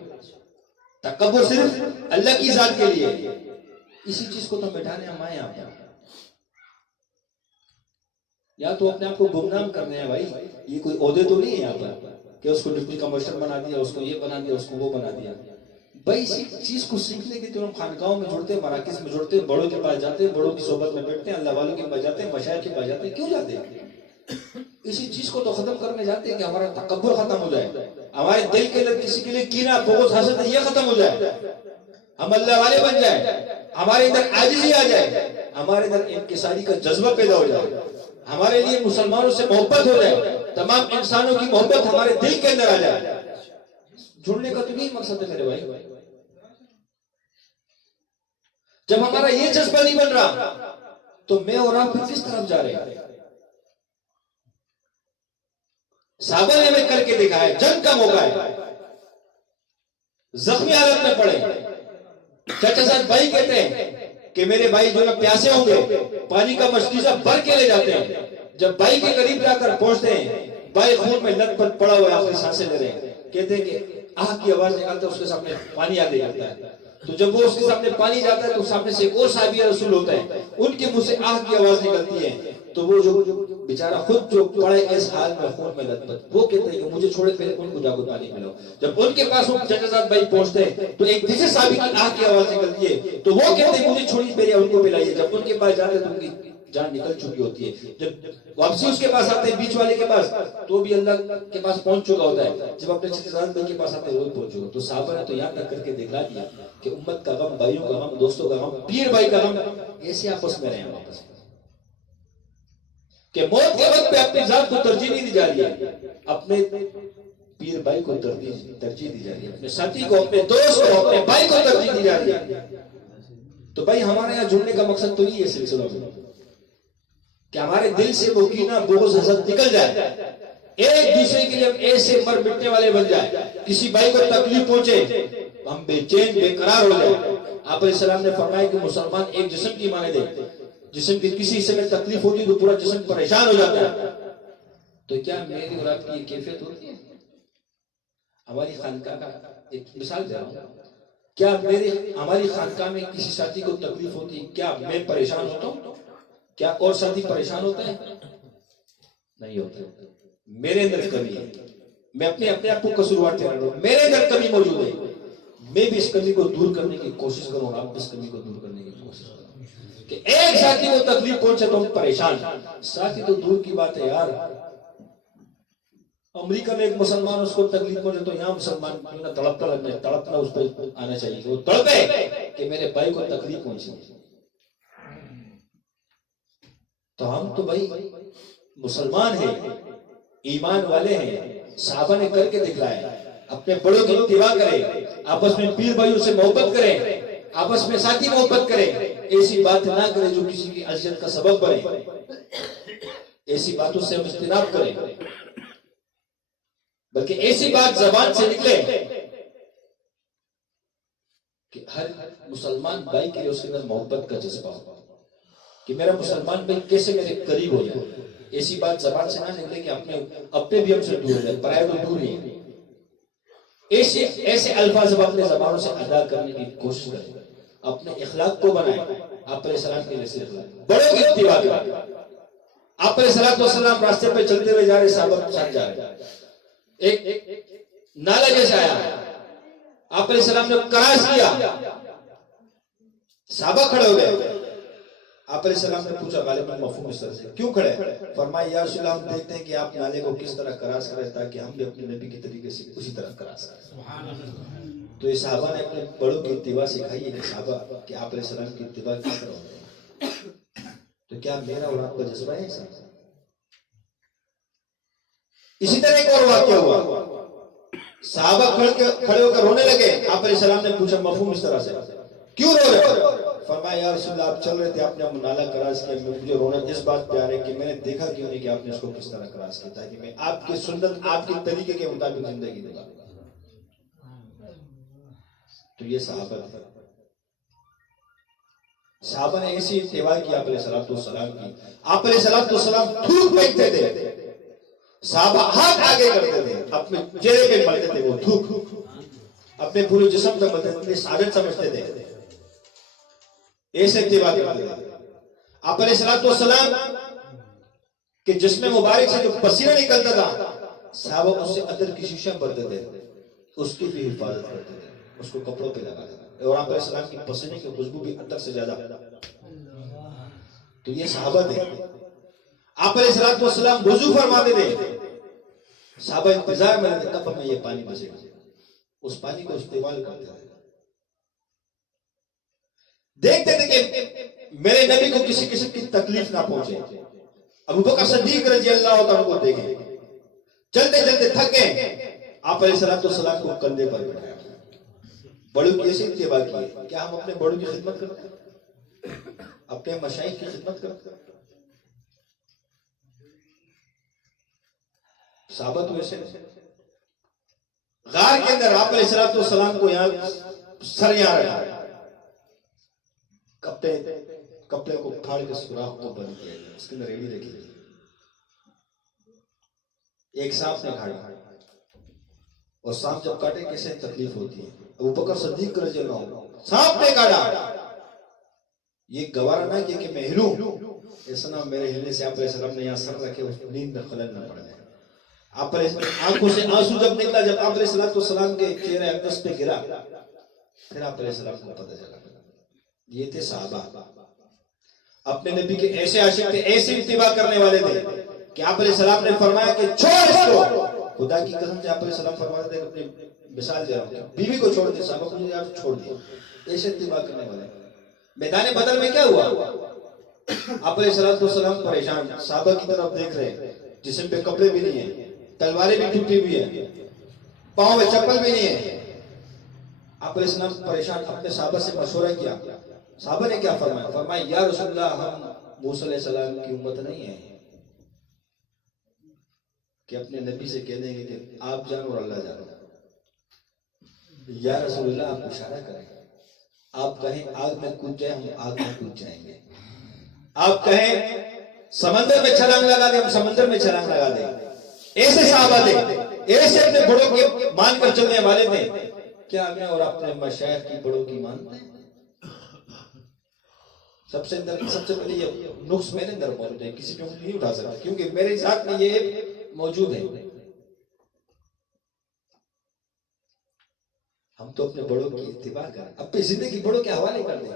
تکبر صرف اللہ کی ذات کے لیے, اسی چیز کو تو بٹانے ہم آئے ہیں. یا تو اپنے آپ کو گمنام کرنے ہیں بھائی، یہ کوئی عہدے تو نہیں ہے یہاں پر کہ اس کو ڈپٹی کمشنر بنا دیا، اس کو یہ بنا دیا، اس کو وہ بنا دیا. بھائی اسی چیز کو سیکھنے کے تو ہم خانقاہوں میں جڑتے ہیں، مراکز میں جڑتے ہیں، بڑوں کے پاس جاتے ہیں، بڑوں کی صحبت میں بیٹھتے ہیں، اللہ والوں کے پاس جاتے ہیں، مشائخ کے پاس جاتے ہیں. کیوں جاتے ہیں؟ اسی چیز کو تو ختم کرنے جاتے ہیں کہ ہمارا تکبر ختم ہو جائے، ہمارے دل کے اندر کسی کے لیے کینہ، بغض، حسد ہے، یہ ختم ہو جائے، ہم اللہ والے بن جائیں، ہمارے اندر عاجزی آ جائے، ہمارے اندر انکساری کا جذبہ پیدا ہو جائے، ہمارے لیے مسلمانوں سے محبت ہو جائے، تمام انسانوں کی محبت ہمارے دل کے اندر آ جائے. جڑنے کا تو یہی مقصد ہے میرے بھائی. جب ہمارا یہ جذبہ نہیں بن رہا تو میں اور آپ کس طرف جا رہے ہیں؟ صحابہ نے ہمیں کر کے دکھایا، جنگ کا موقع ہے، زخمی حالت میں پڑے، چچا زاد بھائی کہتے ہیں کہ میرے بھائی جو لوگ پیاسے ہوں گے پانی کا مشکیزہ بھر کے لے جاتے ہیں. جب بھائی کے قریب جا کر پہنچتے ہیں، بھائی خون میں لت پت پڑا ہوا آخری سانسیں لے رہے ہیں، کہتے ہیں کہ آہ کی آواز نکالتا ہے، اس کے سامنے پانی آگے جاتا ہے. تو جب وہ اس کے سامنے پانی جاتا ہے تو سامنے سے ایک اور صحابی رسول ہوتا ہے، ان کے منہ سے آہ کی آواز نکلتی ہے. تو وہ جو بیچارہ خود جو پڑے اس حال میں خون میں لت پت، وہ کہتے ہیں کہ مجھے چھوڑے پہلے ان کو جاگو پانی ملو. جب ان کے پاس وہ چچا زاد بھائی پہنچتے ہیں تو ایک دوسرے صحابی کی آہ کی آواز نکلتی ہے، تو وہ کہتے ہیں مجھے چھوڑی پہلے ان کو پلائیے. جب ان کے پاس جاتے تو ان کی جان نکل چکی ہوتی ہے. جب واپسی اس کے پاس آتے ہیں بیچ والے کے پاس تو بھی اللہ کے پاس پہنچ چکا ہوتا ہے. جب اپنے چچا زاد بھائی کے پاس آتے ہیں وہ بھی پہنچ چکا. تو صحابہ نے تو یہاں تک کر کے دکھلا دیا کہ امت کا غم، بھائیوں کا غم، دوستوں کا غم، پیر بھائی کا غم، ایسے آپس میں رہے ہیں واپس کہ موت کے وقت پہ اپنی ذات کو ترجیح نہیں دی جا رہی ہے، اپنے پیر بھائی کو ترجیح دی جا رہی ہے، اپنے ساتھی کو، اپنے دوست کو، اپنے بھائی کو ترجیح دی جا رہی ہے. تو بھائی ہمارے یہاں جڑنے کا مقصد تو یہ ہے سلسلہ میں کہ ہمارے دل سے وہ کینہ، بغض، حسد نکل جائے، ایک دوسرے کے لیے ہم ایسے مر مٹنے والے بن جائیں، کسی بھائی کو تکلیف پہنچے ہم بے چین بے قرار ہو جائیں. آپ علیہ السلام نے فرمایا کہ مسلمان ایک جسم کی مانند ہے، جسم کی کسی حصے میں تکلیف ہوتی تو پورا جسم پریشان ہو جاتا ہے. تو کیا میری اور آپ کی یہ کیفیت ہوتی ہے؟ ہماری خانقاہ کا ایک مثال دے رہا ہوں، کیا ہماری خانقاہ میں کسی ساتھی کو تکلیف ہوتی، کیا میں پریشان ہوتا ہوں؟ کیا اور ساتھی پریشان ہوتے ہیں؟ نہیں ہوتے. میرے اندر کمی ہے، میں اپنے آپ کو قصوروار ٹھہرا رہا ہوں، میرے اندر کمی موجود ہے، میں بھی اس کمی کو دور کرنے کی کوشش کروں، آپ بھی اس کمی کو دور کرنے کی کوشش کروں. کہ ایک ساتھی کو تکلیف پہنچے تو ہم پریشان، ساتھی تو دور کی بات ہے یار. امریکہ میں ایک مسلمان اس کو تکلیف پہنچے تو یہاں مسلمان کیوں نہ تڑپنا اس پہ آنا چاہیے کہ وہ تڑپے کہ میرے بھائی کو تکلیف پہنچی. تو ہم تو بھائی مسلمان ہیں، ایمان والے ہیں، صحابہ نے کر کے دکھلایا. اپنے بڑوں کی اتباع کریں، آپس میں پیر بھائیوں سے محبت کریں، آپس میں ساتھی محبت کریں، ایسی بات نہ کریں جو کسی کی اذیت کا سبب بنے، ایسی باتوں سے ہم اجتناب کریں، بلکہ ایسی بات زبان سے نکلے کہ ہر مسلمان بھائی کے لیے اس کے اندر محبت کا جذبہ ہو کہ میرا مسلمان بھائی کیسے میرے قریب ہو جائے. ایسی بات زبان سے نہ نکلے کہ اپنے بھی ہم سے دور ہو جائے، پرائے تو دور نہیں. ایسے الفاظ اب اپنے زبانوں سے ادا کرنے کی کوشش کریں، اپنے اخلاق کو بنائیں. آپ علیہ السلام کے جیسے بڑوں کی اتباع کریں. آپ علیہ السلام راستے پہ چلتے ہوئے جا رہے، صحابہ کے ساتھ جا رہے، ایک نالا جیسا آیا، آپ علیہ السلام نے کراس کیا، صحابہ کھڑے ہو گئے. آپ علیہ السلام نے پوچھا غالباً مفہوم اس طرح سے، کیوں کھڑے؟ فرمایا یا رسول اللہ ہم دیکھتے ہیں کہ آپ نالے کو کس طرح کراس کریں تاکہ ہم بھی اپنے نبی کے طریقے سے اسی طرح کراس کریں. تو یہ صحابہ نے اپنے بڑوں کی اتباع سکھائی ہے کہ صحابہ کہ آپ علیہ السلام کی اتباع کیا کرو. تو کیا میرا اور آپ کا جذبہ ہے ایسا؟ اسی طرح ایک اور واقعہ ہوا، صحابہ کھڑے ہو کر رونے لگے. آپ علیہ السلام نے پوچھا مفہوم اس طرح سے، کیوں رو رہے؟ فرمایا یا رسول اللہ آپ چل رہے تھے، آپ نے نالا کراس کیا، مجھے رونا اس بات پہ آ رہا ہے کہ میں نے دیکھا کیوں نہیں کہ آپ نے اس کو کس طرح کراس کیا تاکہ میں آپ کی سنت، آپ کے طریقے کے مطابق زندگی دوں گا. تو یہ صحابہ نے ایسی اتباع کی آپ علیہ السلام کی. آپ علیہ السلام تھوک پھینکتے تھے، صحابہ ہاتھ آگے کرتے تھے، اپنے چہرے پہ ملتے تھے، وہ تھوک اپنے پورے جسم پہ ملتے تھے، سعادت سمجھتے تھے، ایسے اتباع کرتے تھے. آپ علیہ السلام کہ جس میں مبارک سے جو پسینہ نکلتا تھا صحابہ اس سے عطر کی شیشیاں بھرتے تھے، اس کی بھی حفاظت کرتے تھے، اس کو کپڑوں پہ لگاتے تھے، اور آپ علیہ السلام کی پسینے کی خوشبو بھی عطر سے زیادہ. تو یہ صحابہ تھے. آپ علیہ السلام وضو فرماتے تھے، صحابہ انتظار میں رہتے کب میں یہ پانی بچے گا، اس پانی کو استعمال کرتے تھے. دیکھتے تھے کہ میرے نبی کو کسی قسم کی تکلیف نہ پہنچے. ابو بکر صدیق رضی اللہ عنہ کو دیکھیں، چلتے چلتے تھک گئے، آپ علیہ السلام کو کندھے پر بٹھایا. بڑوں کی ایسی اتباع کی. کیا ہم اپنے بڑوں کی خدمت کرتے ہیں؟ اپنے مشائخ کی خدمت کرتے ہیں؟ صحابہ تو ایسے غار کے اندر آپ علیہ السلام کو یہاں سر یہاں رکھا، کپڑے کو پھاڑ کے سوراخ کو بند کیا، اس کے اندر ریڑھی رکھی. ایک سانپ نے کھاڑا، اور سانپ جب کاٹے کیسے تکلیف ہوتی ہے. ابو بکر صدیق رضی اللہ عنہ سانپ نے کاٹا، یہ گوارا نہ کیا کہ میں ہلوں، ایسا نہ میرے ہلنے سے آپ علیہ السلام نے یہاں سر رکھے اس نیند میں خلل نہ پڑ جائے. آپ آنکھوں سے آنسو جب نکلا، جب آپ علیہ السلام کے چہرے اقدس پہ گرا، پھر آپ علیہ السلام کو پتہ چلا. یہ تھے صحابہ، اپنے نبی کے ایسے عاشق تھے، ایسے اتباع کرنے والے تھے کہ آپ علیہ السلام نے فرمایا کہ چھوڑ اس کو. خدا کی قسم سے آپ علیہ السلام فرماتے تھے، اپنی مثال دے رہا ہوں، بیوی کو چھوڑ دے، صحابہ کو یار چھوڑ دیا. ایسے اتباع کرنے والے. میدان بدر میں کیا ہوا؟ آپ علیہ السلام پریشان، صحابہ کی طرف دیکھ رہے، جسم پہ کپڑے بھی نہیں ہیں، تلواریں بھی ٹوٹی ہوئی ہیں، پاؤں میں چپل بھی نہیں ہے. آپ علیہ السلام پریشان، اپنے صحابہ سے مشورہ کیا. صحابہ نے کیا فرمایا؟ فرمایا یا رسول اللہ، ہم موسیٰ علیہ السلام کی امت نہیں ہیں کہ اپنے نبی سے کہہ دیں گے کہ آپ جانو اور اللہ جانو. یا رسول اللہ آپ اشارہ کریں، آپ کہیں آگ میں کود جائیں، ہم آگ میں کود جائیں گے. آپ کہیں سمندر میں چھلانگ لگا دیں، ہم سمندر میں چھلانگ لگا دیں. ایسے صحابہ تھے، ایسے اپنے بڑوں کے مان کر چلنے والے تھے. کیا میں اور اپنے مشائخ کی بڑوں کی مانتے ہیں؟ سب سے پہلے یہ نقص میرے اندر موجود ہے، کسی پہ انگلی نہیں اٹھا سکتا، کیونکہ میرے ذات میں یہ موجود ہے. ہم تو اپنے بڑوں کی اتباع کریں، اپنی زندگی بڑوں کے حوالے کر دیں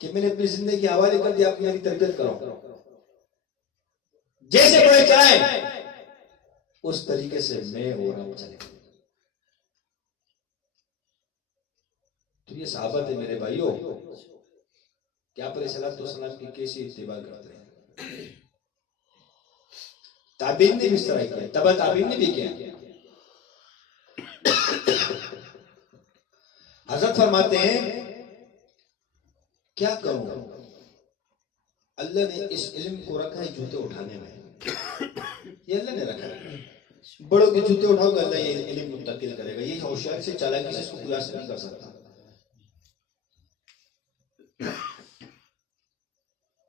کہ میں نے اپنی زندگی کے حوالے کر دیا، آپ میری تربیت کرو. جیسے بڑے چاہیں اس طریقے سے میں اور آپ چلیں. تو یہ صحابہ تھے میرے بھائیوں کہ آپ علیہ السلام کی کیسی اتباع کرتے ہیں. تابعین نے بھی اس طرح کیا، تبع تابعین نے بھی کیا. حضرت فرماتے ہیں کیا کروں، اللہ نے اس علم کو رکھا ہے جوتے اٹھانے میں. یہ اللہ نے رکھا ہے، بڑوں کے جوتے اٹھاؤ گا اللہ یہ علم منتقل کرے گا. یہ ہوشیاری سے چالاکی سے اس کو کوئی حاصل نہیں کر سکتا.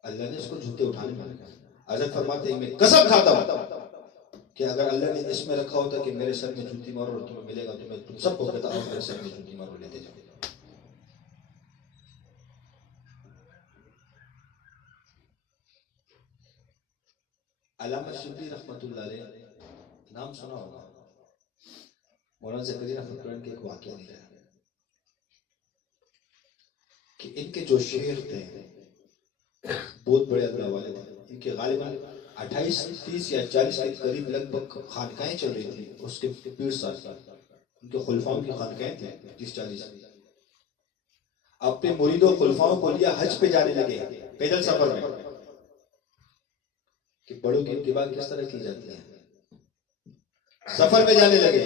اللہ نے اس کو جوتے اٹھانے میں رکھا. حضرت فرماتے ہیں میں قسم کھاتا ہوں کہ اگر اللہ نے اس میں رکھا ہوتا کہ میرے سر میں جوتی مارو اور تمہیں ملے گا تو میں تم سب کو کہتا ہوں میرے سر میں جوتی مارو، لیتے جاؤ. علامہ شبلی رحمت اللہ علیہ نام سنا ہوگا، مولانا زکریا رحمت اللہ کے ایک واقعہ دیا ہے کہ ان کے جو شیخ تھے بہت بڑے اللہ والے تھے. ان کے غالباً 28 30 یا 40 کے قریب لگ بھگ خانقاہیں چل رہی تھی. اس کے پیر ساتھ ان کے خلفاؤں کی خانقاہیں تھیں 30 40. اپنے مرید و خلفاؤں کو لیا حج پہ جانے لگے پیدل سفر میں کہ بڑوں کی اتباع کس طرح کی جاتی ہے. سفر میں جانے لگے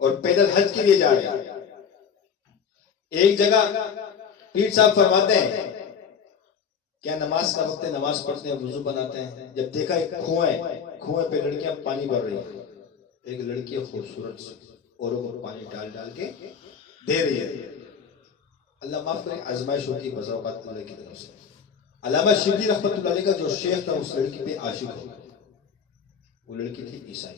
اور پیدل حج کے لیے جا رہے. ایک جگہ پیر صاحب فرماتے ہیں کیا نماز کا وقت ہے، نماز پڑھتے ہیں، وضو بناتے ہیں. جب دیکھا ایک کنویں پہ لڑکیاں پانی بھر رہی ہیں. ایک لڑکی خوبصورت اوروں کو پانی ڈال ڈال کے دے رہی ہے. اللہ معاف کرے آزمائش ہوتی ہے بسا اوقات اللہ کی طرف سے. علامہ شبلی رحمت اللہ علیہ کا جو شیخ تھا اس لڑکی پہ عاشق ہو. وہ لڑکی تھی عیسائی.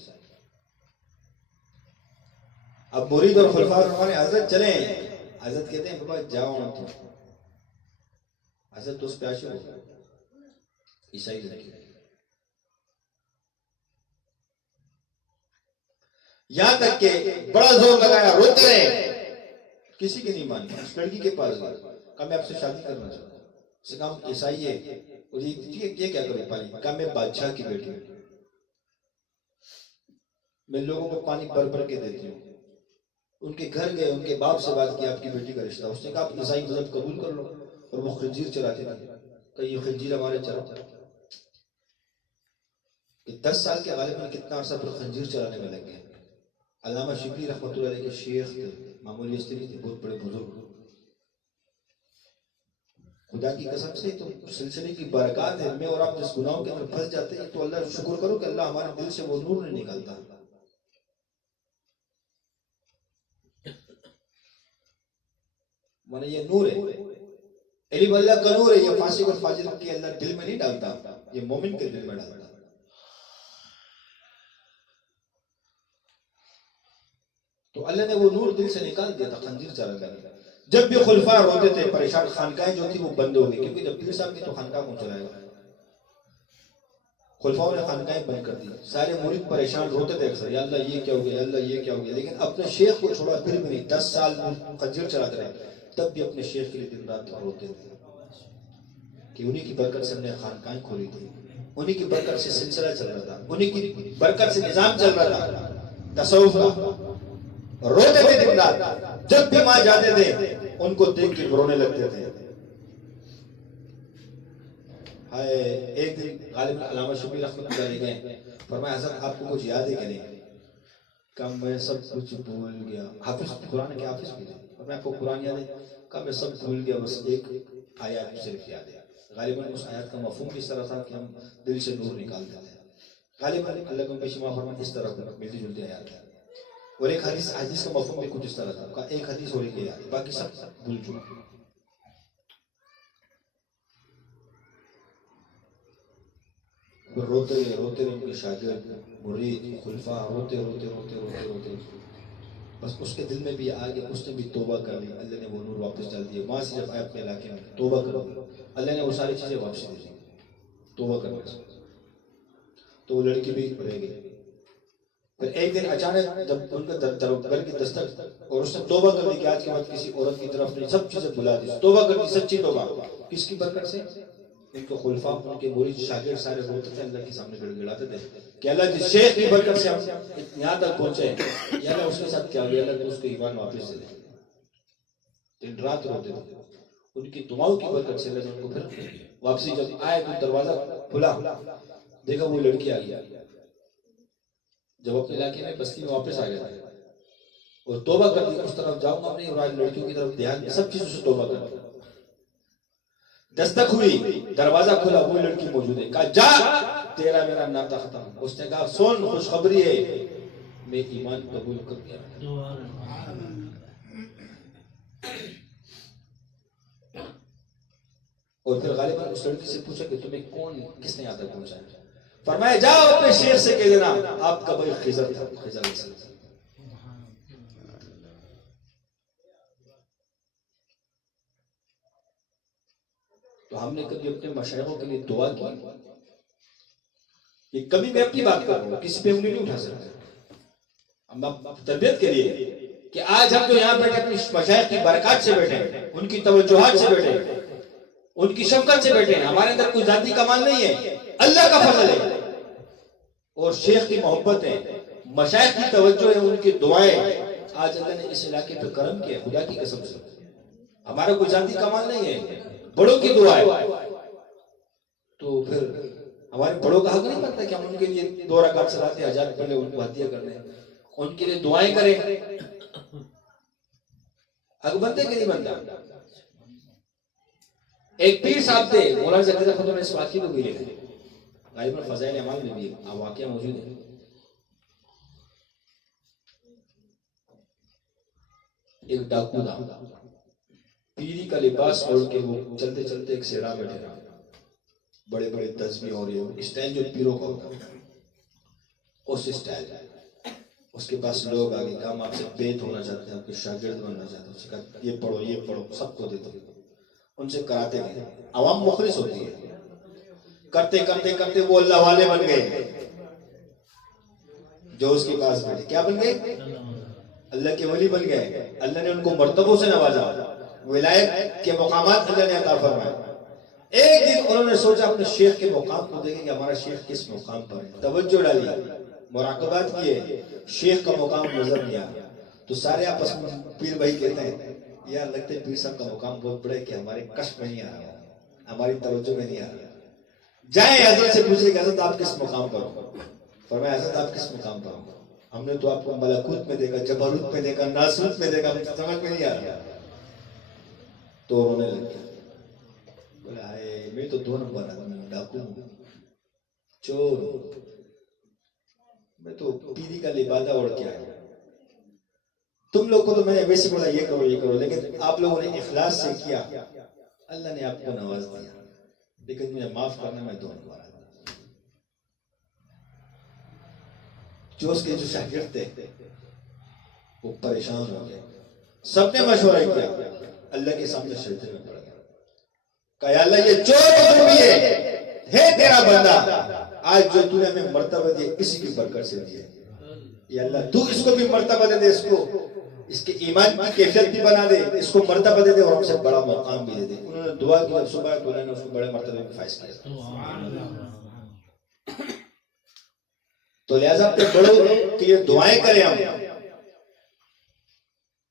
اب مرید اور خلفاء فرمانے حضرت چلیں. حضرت کہتے ہیں بابا جاؤ تو. حضرت تو اس پہ عاشق ہو. عیسائی لڑکی یہاں تک کہ بڑا زور لگایا، روتے رہے، کسی کی نہیں مانی. اس لڑکی کے پاس گیا، کہا میں آپ سے شادی کرنا چاہتا ہوں. اس نے کہا عیسائی ہے، یہ کیا کرے پانی؟ کہا میں بادشاہ کی بیٹی ہوں، میں لوگوں کو پانی بھر بھر کے دیتی ہوں. ان کے گھر گئے، ان کے باپ سے بات کی آپ کی بیٹی کا رشتہ. اس نے کہا آپ عیسائی مذہب قبول کر لو. اور وہ خنزیر چلاتے تھے. کہ یہ خنزیر ہمارے چلا کہ 10 سال کے غالباً کتنا عرصہ پر خنزیر چلانے میں لگ گئے. علامہ شبلی رحمۃ اللہ علیہ کے شیخ تھے، معمولی استری تھے، بہت بڑے بزرگ. خدا کی قسم سے تو سلسلے کی برکات ہے. میں اور آپ جس گناہوں کے اندر پھنس جاتے ہیں تو اللہ شکر کرو کہ اللہ ہمارے دل سے وہ نور نہیں نکالتا. مانا یہ نور ہے، علم اللہ کا نور ہے. یہ فاسق اور فاجر کے اللہ دل میں نہیں ڈالتا، یہ مومن کے دل میں ڈالتا. تو اللہ نے وہ نور دل سے نکال دیا تھا خنزیر چلا کر. جب بھی خلفاء روتے تھے پریشان، خانقاہیں جو تھی وہ بند ہو گئی، کیونکہ جب پیر صاحب کی تو خانقاہ کون چلائے گا. خلفاؤں نے خانقاہیں بند کر دی. سارے مرید پریشان روتے تھے اکثر، یا اللہ یہ کیا ہو گیا، یا اللہ یہ کیا ہو گیا. لیکن اپنے شیخ کو چھوڑا پھر بھی نہیں. 10 سال خنزیر چلاتے رہے، تب بھی اپنے شیخ کے لیے دن رات روتے تھے کہ انہی کی برکت سے ہم نے خانقاہیں کھولی تھی، انہی کی برکت سے سلسلہ چل رہا تھا، انہی کی برکت سے نظام چل رہا تھا تصوف کا. روتے تھے دن رات. جب بھی وہاں جاتے تھے ان کو دیکھ کے رونے لگتے تھے. ایک دن غالب علامہ شبلی رحمۃ اللہ علیہ گئے، فرمایا حضرت آپ کو کچھ یاد ہے کہ نہیں؟ کہا میں سب کچھ بھول گیا. حافظ قرآن کے حافظ بھی تھے. فرمایا آپ کو قرآن یاد ہے؟ کہا میں سب بھول گیا، بس ایک آیات صرف یاد ہے. غالباً اس آیات کا مفہوم اس طرح تھا کہ ہم دل سے نور نکالتے تھے. غالباً اللہ کو پیش فرمایا اس طرح ملتی جلتی آیات ہے. اور ایک حدیث کا مفہوم بھی کچھ اس طرح تھا. کہا ایک حدیث اور ایک یاد، باقی سب بھول چکا. روتے روتے ان کے شاگرد مرید خلفاء روتے روتے روتے روتے روتے بس اس کے دل میں بھی آ گیا. اس نے بھی توبہ کر لی. اللہ نے وہ نور واپس ڈال دیا. وہاں سے جب آئے اپنے علاقے میں توبہ کر دی، اللہ نے وہ ساری چیزیں واپس دے دی توبہ کرنے سے. تو وہ لڑکی بھی رہ گئی. پھر ایک دن اچانک جب ان کا گھر کی دستک اور اس نے توبہ کر دی کہ آج کے بعد کسی عورت کی طرف نہیں، سب چیزیں بھلا دی. توبہ کر دی، سچی توبہ. کس کی برکت سے؟ ان کے خلفاء، ان کے مرید شاگرد سارے روتے تھے، اللہ کے سامنے گڑ گڑاتے تھے کہ اللہ جس شیخ کی برکت سے ہم یہاں تک پہنچے، یا اللہ اس کے ساتھ کیا گیا، اللہ نے اس کو ایمان واپس دے دے. دن رات روتے تھے. ان کی دعاؤں کی برکت سے اللہ نے ان کو پھر واپسی. جب آئے تو دروازہ کھلا، دیکھا وہ لڑکی آ گئی. جب اپنے علاقے میں بستی میں واپس آ گیا اور توبہ کر دی، اس طرف جاؤں گا نہیں اور آج لڑکیوں کی طرف دھیان، سب چیزوں سے توبہ کر دی. دستک ہوئی، دروازہ کھلا، وہ لڑکی موجود ہے. کہا جا، تیرا میرا ناطہ ختم. اس نے کہا سن، خوشخبری ہے، میں ایمان قبول کر گیا. اور پھر غالباً اس لڑکی سے پوچھا کہ تمہیں کون، کس نے یہاں تک پہنچایا؟ فرمایا جاؤ اپنے شیخ سے کہہ دینا آپ کا بھائی خضر تھا، خضر علیہ السلام. تو ہم نے کبھی اپنے مشائخوں کے لیے دعا کی؟ یہ کبھی میں اپنی بات کر رہا ہوں، کسی پہ انگلی نہیں اٹھا سکتے. ہم تربیت کے لیے کہ آج ہم جو یہاں بیٹھے اپنی مشائخ کی برکات سے بیٹھے، ان کی توجہات سے بیٹھے، ان کی شفقت سے بیٹھے. ہمارے اندر کوئی ذاتی کمال نہیں ہے، اللہ کا فضل ہے اور شیخ کی محبت ہے، مشائخ کی توجہ ہے، ان کی دعائیں. آج اللہ نے اس علاقے پہ کرم کیا، خدا کی قسم سے. ہمارا کوئی ذاتی کمال نہیں ہے، بڑوں کی دعا ہے. تو پھر ہمارے بڑوں کا حق نہیں بنتا کہ ہم ان کے لیے 2 رکعت صلاۃ حاجات پڑھ لیں، ان کو ہدیہ کر دیں، ان کے لیے دعائیں کریں؟ حق بنتے کہ نہیں بنتا؟ ایک پیر صاحب تھے مولانا ذکر اللہ خطر نے اس واقعے کو بھی لکھا ہے، غالباً فضائل اعمال میں بھی واقعہ موجود ہے. ایک ڈاکو تھا، پیری کا لباس اوڑھ کے وہ چلتے چلتے ایک سیڑھا بیٹھے رہا. بڑے بڑے تسبیح اور یہ اسٹائل جو پیروں کا ہوتا ہے اس اسٹائل. اس کے پاس لوگ آگے کہا ہم آپ سے بیت ہونا چاہتے ہیں، آپ کے شاگرد بننا چاہتے ہیں. اس نے کہا یہ پڑھو یہ پڑھو، سب کو دیتے. ان سے کراتے گئے. عوام مخلص ہوتی ہے، کرتے کرتے کرتے وہ اللہ والے بن گئے جو اس کے پاس بیٹھے. کیا بن گئے؟ اللہ کے ولی بن گئے. اللہ نے ان کو مرتبوں سے نوازا, ولایت کے مقامات اللہ نے عطا فرمائے. ایک دن انہوں نے سوچا اپنے شیخ کے مقام کو دیکھیں کہ ہمارا شیخ کس مقام پر ہے. توجہ ڈالی, مراقبات کیے, شیخ کا مقام نظر نہیں آیا. تو سارے آپس میں پیر بھائی کہتے ہیں یار لگتے پیر صاحب کا مقام بہت بڑا ہے کہ ہمارے کشف میں نہیں آ رہا, ہماری توجہ میں نہیں آ رہا. جائیں حضرت سے پوچھیں کہ حضرت آپ کس مقام پر ہو. فرمایا حضرت آپ کس مقام پر ہو؟ ہم نے تو آپ کو ملکوت میں دیکھا, جبروت میں دیکھا, ناسوت میں دیکھا, سمجھ میں نہیں آ رہا. تو رونے لگ گیا. بولا ہائے میں تو 2 نمبر آدمی ہوں, ڈاکو ہوں, چور ہوں, میں تو پیری کا لبادہ اوڑھ کے آیا. تم لوگ کو تو میں نے ویسے بولا یہ کرو یہ کرو, لیکن آپ لوگوں نے اخلاص سے کیا, اللہ نے آپ کو نواز دیا. لیکن مجھے معاف کرنا, میں 2 نمبر آدمی. جو اس کے جو شاگرد تھے وہ پریشان ہو گئے. سب نے مشورہ کیا, اللہ کے سامنے سجدے میں پڑ گیا. کہا یا اللہ یہ چور تو بھی ہے تیرا بندہ, آج جو تو نے ہمیں مرتبہ دیا اسی کی برکت سے دیا. یا اللہ تو اس کو بھی مرتبہ دے دے, اس کو اس کے ایمان کی کیفیت بھی بنا دے, اس کو مرتبہ دے دے اور ہم سے بڑا مقام بھی دے دے. انہوں نے دعا کی, صبح تو اللہ نے اس کو بڑے مرتبے میں فائز کیا. تو لہذا اپنے بڑوں کی یہ دعائیں کریں, ہم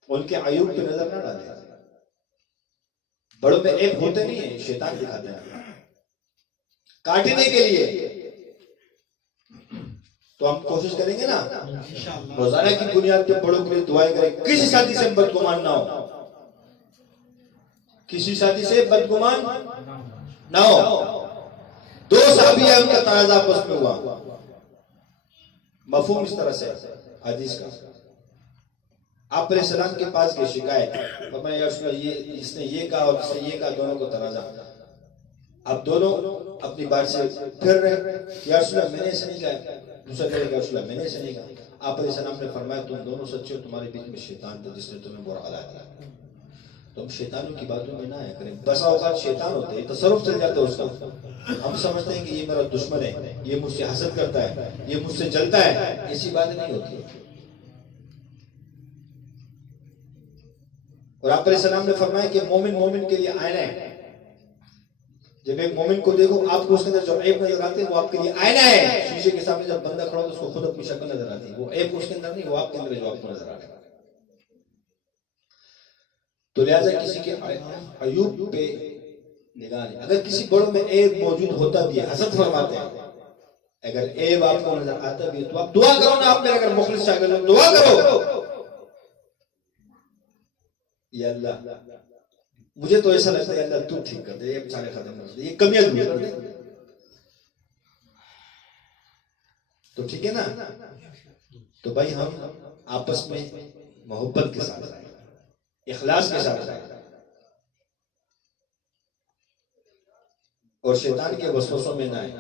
ان کے عیوب پہ نظر نہ ڈالیں. بڑوں میں ایک ہوتے نہیں ہیں, شیطان دکھاتے ہیں کاٹنے کے لیے. تو ہم کوشش کریں گے نا روزانہ کی بنیاد پہ بڑوں کے لیے دعائیں کریں. کسی ساتھی سے بدگمان نہ ہو, کسی ساتھی سے بدگمان نہ ہو. 2 صحابی ہیں, ان کا تنازع آپس میں ہوا. مفہوم اس طرح سے حدیث کا, آپ علیہ السلام کے پاس کی شکایت, فرمایا یا رسول اللہ یہ اس نے یہ کہا اور اس نے یہ کہا, دونوں کو تنازع. اب دونوں اپنی بات سے پھر رہے, یا رسول اللہ میں نے ایسے نہیں کہا, دوسرا کہے یا رسول اللہ میں نے ایسے نہیں کہا. آپ علیہ السلام نے فرمایا تم دونوں سچے ہو, تمہارے بیچ میں شیطان تھا جس نے تمہیں برا علا دیا. تم شیطانوں کی باتوں میں نہ آیا کریں. بسا اوقات شیطان ہوتے ہیں, تصرف چل جاتا ہے اس کا. ہم سمجھتے ہیں کہ یہ میرا دشمن ہے, یہ مجھ سے حسد کرتا ہے, یہ مجھ سے جلتا ہے. ایسی بات نہیں ہوتی. اور آپ علیہ السلام نے فرمایا کہ مومن مومن کے لیے آئینہ ہے. جب ایک مومن کو دیکھو, آپ کو اس کے اندر جو عیب نظر آتے ہیں وہ آپ کے لیے آئینہ ہے. شیشے کے سامنے جب بندہ کھڑا ہو تو اس کو خود اپنی شکل نظر آتی ہے, وہ عیب اس کے اندر نہیں, وہ آپ کے اندر جو آپ کو نظر آ رہا ہے. تو لہٰذا کسی کے عیوب پہ نگاہ نہیں. اگر کسی بڑوں میں عیب موجود ہوتا بھی ہے, حسد فرماتے ہیں, اگر عیب آپ کو نظر آتا بھی ہے تو آپ دعا کرو نا. آپ میرے اگر مخلص شاگرد ہو دعا کرو, یا اللہ مجھے تو ایسا لگتا ہے اللہ تو ٹھیک کر دے, یہ سارے ختم کر دے, یہ کمیاں دور کر دے. تو ٹھیک ہے نا. تو بھائی ہم آپس میں محبت کے ساتھ رہیں, اخلاص کے ساتھ رہیں, اور شیطان کے وسوسوں میں نہ آئیں.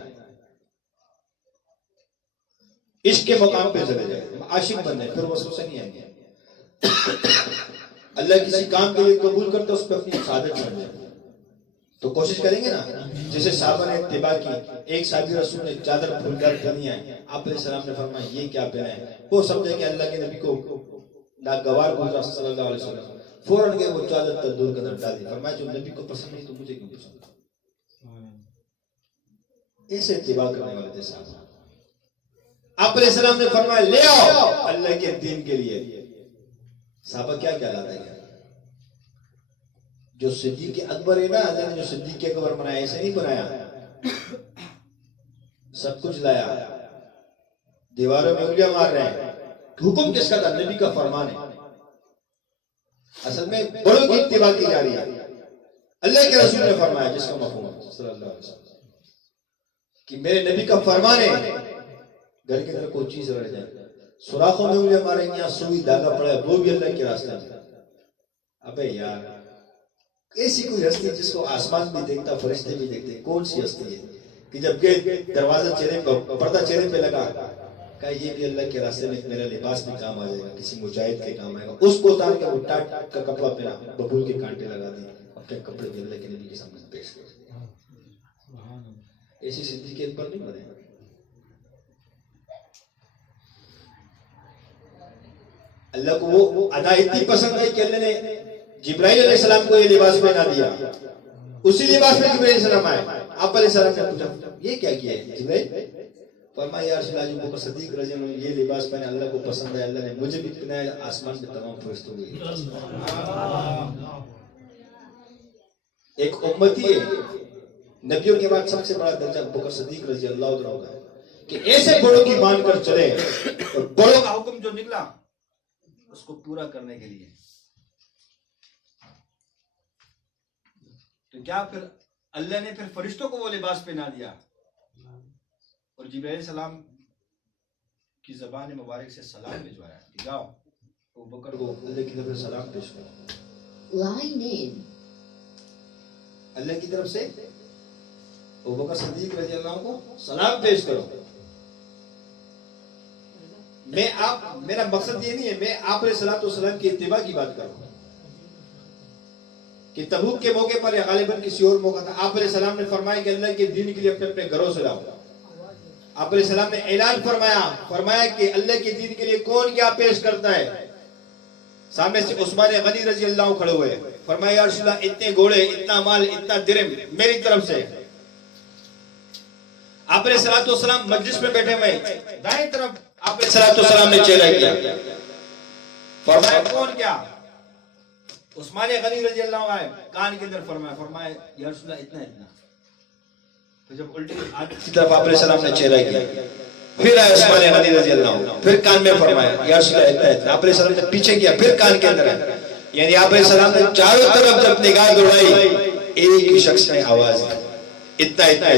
عشق کے مقام پہ چلے جائیں, عاشق بن جائیں, پھر وسوسے نہیں آئیں گے. اللہ کسی کام کے لیے قبول کرتا ہے, اس پہ اپنی سعادت چڑھ جائے. تو کوشش کریں گے نا, جیسے صحابہ نے اتباع کی. ایک صحابی رسول نے چادر پھولدار پہنی ہے, آپ علیہ السلام نے فرمایا یہ کیا پہنا ہے. وہ سمجھے کہ اللہ کے نبی کو ناگوار گزرا صلی اللہ علیہ وسلم, فوراً گئے وہ چادر تندور کے اندر ڈال دی. فرمایا جو نبی کو پسند نہیں تو مجھے کیوں پسند. ایسے اتباع کرنے والے تھے صحابہ. آپ علیہ السلام نے فرمایا لے آؤ اللہ کے دین کے لیے. صحابہ کیا کہلاتا ہے, جو صدیق اکبر ہے نا, اللہ نے جو صدیق اکبر بنایا ایسے نہیں بنایا. سب کچھ لایا, دیواروں میں انگلیاں مار رہے ہیں. حکم کس کا تھا؟ نبی کا فرمان ہے. اصل میں بڑوں کی اتباع کی جا رہی ہے. اللہ کے رسول نے فرمایا, جس کا مفہوم ہے صلی اللہ علیہ وسلم کہ میرے نبی کا فرمان ہے, گھر کے اندر کوئی چیز رہ جائے, سوراخوں میں انگلیاں ماریں گے, سوئی دھاگا پڑا ہے, وہ بھی اللہ کے راستے میں. ابے یار ایسی کوئی ہستی جس کو آسمان بھی دیکھتا, فرشتے بھی دیکھتے, کون سی ہستی ہے کہ جب کہ دروازہ چہرے پہ, پردہ چہرے پہ لگا, کہا یہ بھی اللہ کے راستے میں میرا لباس بھی کام آ جائے گا, کسی مجاہد کے کام آئے گا. اس کو اتار کے وہ ٹاٹ کا کپڑا پہنا, ببول کے کانٹے لگا دی, اپنے کپڑے بھی اللہ کے نبی کے سامنے پیش کر. ایسی زندگی کے پر نہیں بنے. اللہ کو وہ ادا اتنی پسند ہے کہ اللہ نے جبرائیل علیہ السلام کو یہ لباس پہنا دیا. اسی لباس میں جبرائیل علیہ السلام آئے. آپ علیہ السلام نے پوچھا یہ کیا کیا ہے جبرائیل؟ فرمایا یا رسول اللہ ابو بکر صدیق رضی اللہ عنہ یہ لباس پہنے اللہ کو پسند ہے, اللہ نے مجھے بھی پہنایا, آسمان میں تمام فرشتوں کو. ایک امتی ہے, نبیوں کے بعد سب سے بڑا درجہ ابو بکر صدیق رضی اللہ عنہ کا ہے کہ ایسے بڑوں کی مان کر چلے اور بڑوں کا حکم جو نکلا اس کو پورا کرنے کے لیے. تو کیا پھر اللہ نے پھر فرشتوں کو وہ لباس پہنا دیا اور جبرائیل علیہ السلام کی زبان مبارک سے سلام بھجوایا کہ جاؤ ابو بکر کو اللہ کی طرف سے سلام پیش کرو. اللہ کی طرف سے ابو بکر صدیق رضی اللہ عنہ کو سلام پیش کرو. میرا مقصد یہ نہیں ہے, میں آپ علیہ الصلوۃ والسلام کی اتباع کی بات کر رہا ہوں کہ تبوک کے موقع پر یا غالباً کسی اور موقع تھا, آپ علیہ السلام نے فرمایا کہ اللہ کے دین کے لیے اپنے اپنے گھروں سے لاؤ. آپ علیہ السلام نے اعلان فرمایا کہ اللہ کے دین کے لیے کون کیا پیش کرتا ہے. سامنے سے عثمان غنی رضی اللہ عنہ کھڑے ہوئے, فرمایا یا رسول اللہ اتنے گھوڑے, اتنا مال, اتنا درہم میری طرف سے. آپ علیہ الصلوۃ والسلام مجلس میں بیٹھے ہوئے, دائیں طرف آپ علیہ الصلوۃ والسلام نے چہرہ کیا, فرمایا کون کیا؟ عثمان غنی رضی اللہ عنہ آئے, کان کے اندر فرمایا یا رسول اللہ اتنا. تو جب الٹی کی طرف آپ علیہ السلام نے چہرہ کیا, پھر آئے عثمان غنی رضی اللہ عنہ, پھر کان میں فرمایا یا رسول اللہ اتنا. آپ علیہ السلام نے پیچھے کیا, پھر کان کے اندر آئے. یعنی آپ علیہ السلام نے چاروں طرف جب نگاہ دوڑائی ایک ہی شخص نے آواز دی اتنا.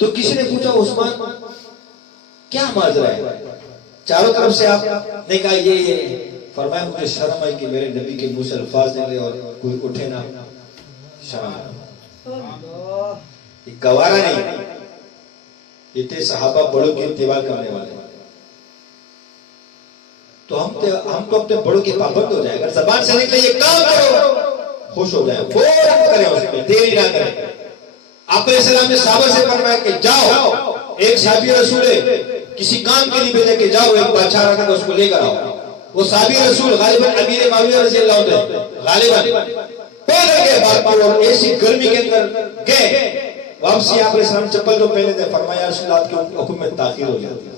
تو کسی نے پوچھا عثمان کیا ماجرا ہے, چاروں طرف سے آپ نے کہا یہ. فرمایا مجھے شرم آئی کہ میرے نبی کے منہ سے الفاظ نکلے اور کوئی اٹھے نہ, شرم. یہ گوارا نہیں, یہ تھے صحابہ بڑوں کی اتباع کرنے والے. تو ہم تو اپنے بڑوں کے پابند ہو جائیں. اگر زبان سے نکلے یہ کام کرو, خوش ہو جائیں, فوراً کریں, اس میں دیری نہ کریں. آپ علیہ السلام نے صحابہ سے فرمایا کہ جاؤ, ایک صحابی رسول ہے کسی کام کے لیے بھیجا کہ جاؤ ایک بادشاہ رہتا ہے اس کو لے کر آؤ. وہ صحابی رسول غالباً امیر معاویہ رضی اللہ عنہ غالباً پیدل گئے بات پر, اور ایسی گرمی کے اندر گئے. واپسی آپ علیہ السلام چپل تو پہنے تھے, فرمایا رسول اللہ کے حکم میں تاخیر ہو جاتی ہے.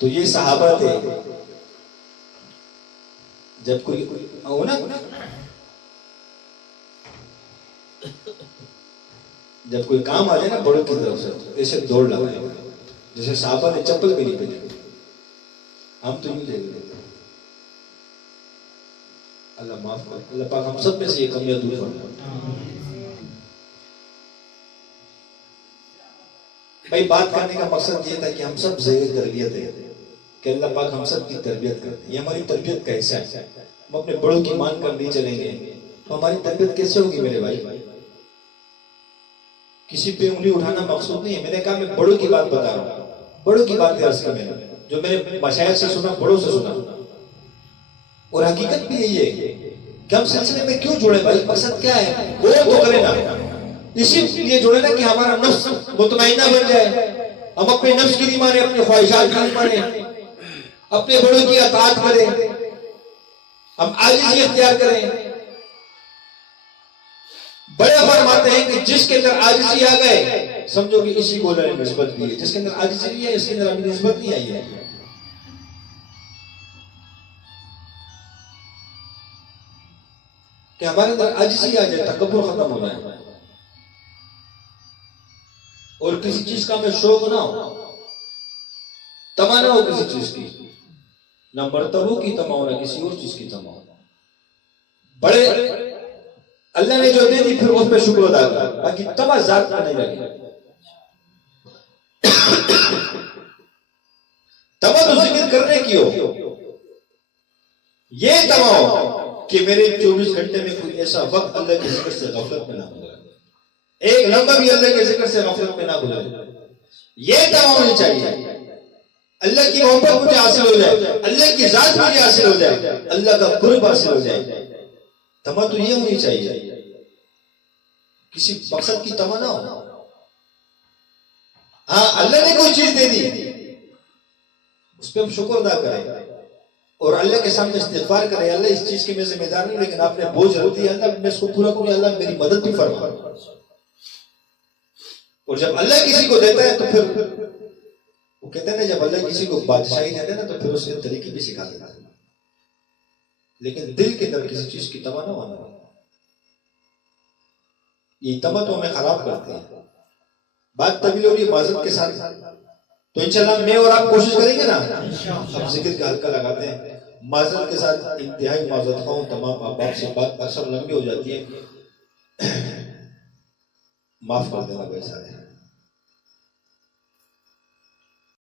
تو یہ صحابہ تھے. جب کوئی جب کوئی کام آ جائے نا بڑوں کی طرف سے ایسے دوڑ لگائے, جیسے صحابہ نے چپل بھی نہیں پہنی. ہم تو یوں دیکھ لیتے. اللہ معاف کرے, اللہ پاک ہم سب میں سے یہ کمیاں دور فرمائے. بھائی بات کرنے کا مقصد یہ تھا کہ ہم سب زیر تربیت ہے, کہ اللہ پاک ہم سب کی تربیت کرتے ہیں. یہ ہماری تربیت کا حصہ ہے. ہم اپنے بڑوں کی مان کر نہیں چلیں گے تو ہماری تربیت کیسے ہوگی میرے بھائی؟ کسی پہ انگلی اٹھانا مقصود نہیں ہے. میں نے کہا میں بڑوں کی بات بتا رہا ہوں, بڑوں کی بات درس کا میں نے جو میرے مشائخ سے سنا, بڑوں سے سنا. اور حقیقت بھی یہی ہے کہ ہم سلسلے میں کیوں جڑے بھائی, مقصد کیا ہے؟ وہ تو کرے نا, اسی لیے جڑے نا کہ ہمارا نفس مطمئنہ بن جائے, ہم اپنے نفس کی نہیں مانے, اپنے خواہشات کی نہیں مانے, اپنے بڑوں کی اطاعت کریں, ہم عاجزی اختیار کریں. بڑے فرماتے ہیں کہ جس کے اندر عاجزی آ گئے سمجھو کہ اسی کو اللہ نے نسبت دی ہے. جس کے اندر عاجزی نہیں ہے اس کے اندر ہمیں نسبت نہیں آئی ہے. کہ ہمارے اندر عاجزی آ جائے, تکبر ختم ہو جائے, اور کسی چیز کا ہمیں شوق نہ ہو, تمنا ہو کسی چیز کی, نہ مرتبوں کی تما ہو نہ کسی اور چیز کی تما ہو. بڑے اللہ نے جو دے دی پھر اس پہ شکر ادا کر, باقی تما ذات کا نہیں لگے. تما تو ذکر کرنے کی ہو, یہ تما ہو کہ میرے 24 گھنٹے میں کوئی ایسا وقت اللہ کے ذکر سے غفلت میں نہ گزرے, ایک لمحہ بھی اللہ کے ذکر سے غفلت میں نہ گزرے. یہ تما ہونی چاہیے. اللہ کی محبت مجھے حاصل ہو جائے, اللہ کی ذات مجھے حاصل ہو جائے, اللہ کا قرب حاصل ہو جائے. تما تو یہ ہونی چاہیے. کسی مقصد کی تمنا ہو. ہاں اللہ نے کوئی چیز دے دی اس پہ ہم شکر ادا کریں اور اللہ کے سامنے استغفار کریں. اللہ اس چیز کی میں ذمہ دار نہیں لیکن آپ نے بوجھ رکھ دیا, اللہ میں اس کو پورا کروں, اللہ میری مدد بھی فرما. اور جب اللہ کسی کو دیتا ہے تو پھر وہ کہتے ہیں نا جب اللہ کسی کو بادشاہی دیتا ہے نا تو پھر اس کے طریقے بھی سکھا دیتا ہے. لیکن دل کے اندر کسی چیز کی تمنا ہونا, یہ تمنا تو ہمیں خراب کرتے ہیں. بات طویل ہو رہی ہے معذرت کے ساتھ, تو انشاءاللہ میں اور آپ کوشش کریں گے نا. اب ذکر کا حلقہ لگاتے ہیں معذرت کے ساتھ. انتہائی معذرت خواہ تمام احباب سے, بات اکثر لمبی ہو جاتی ہے, معاف کر دینا بھائی سارے.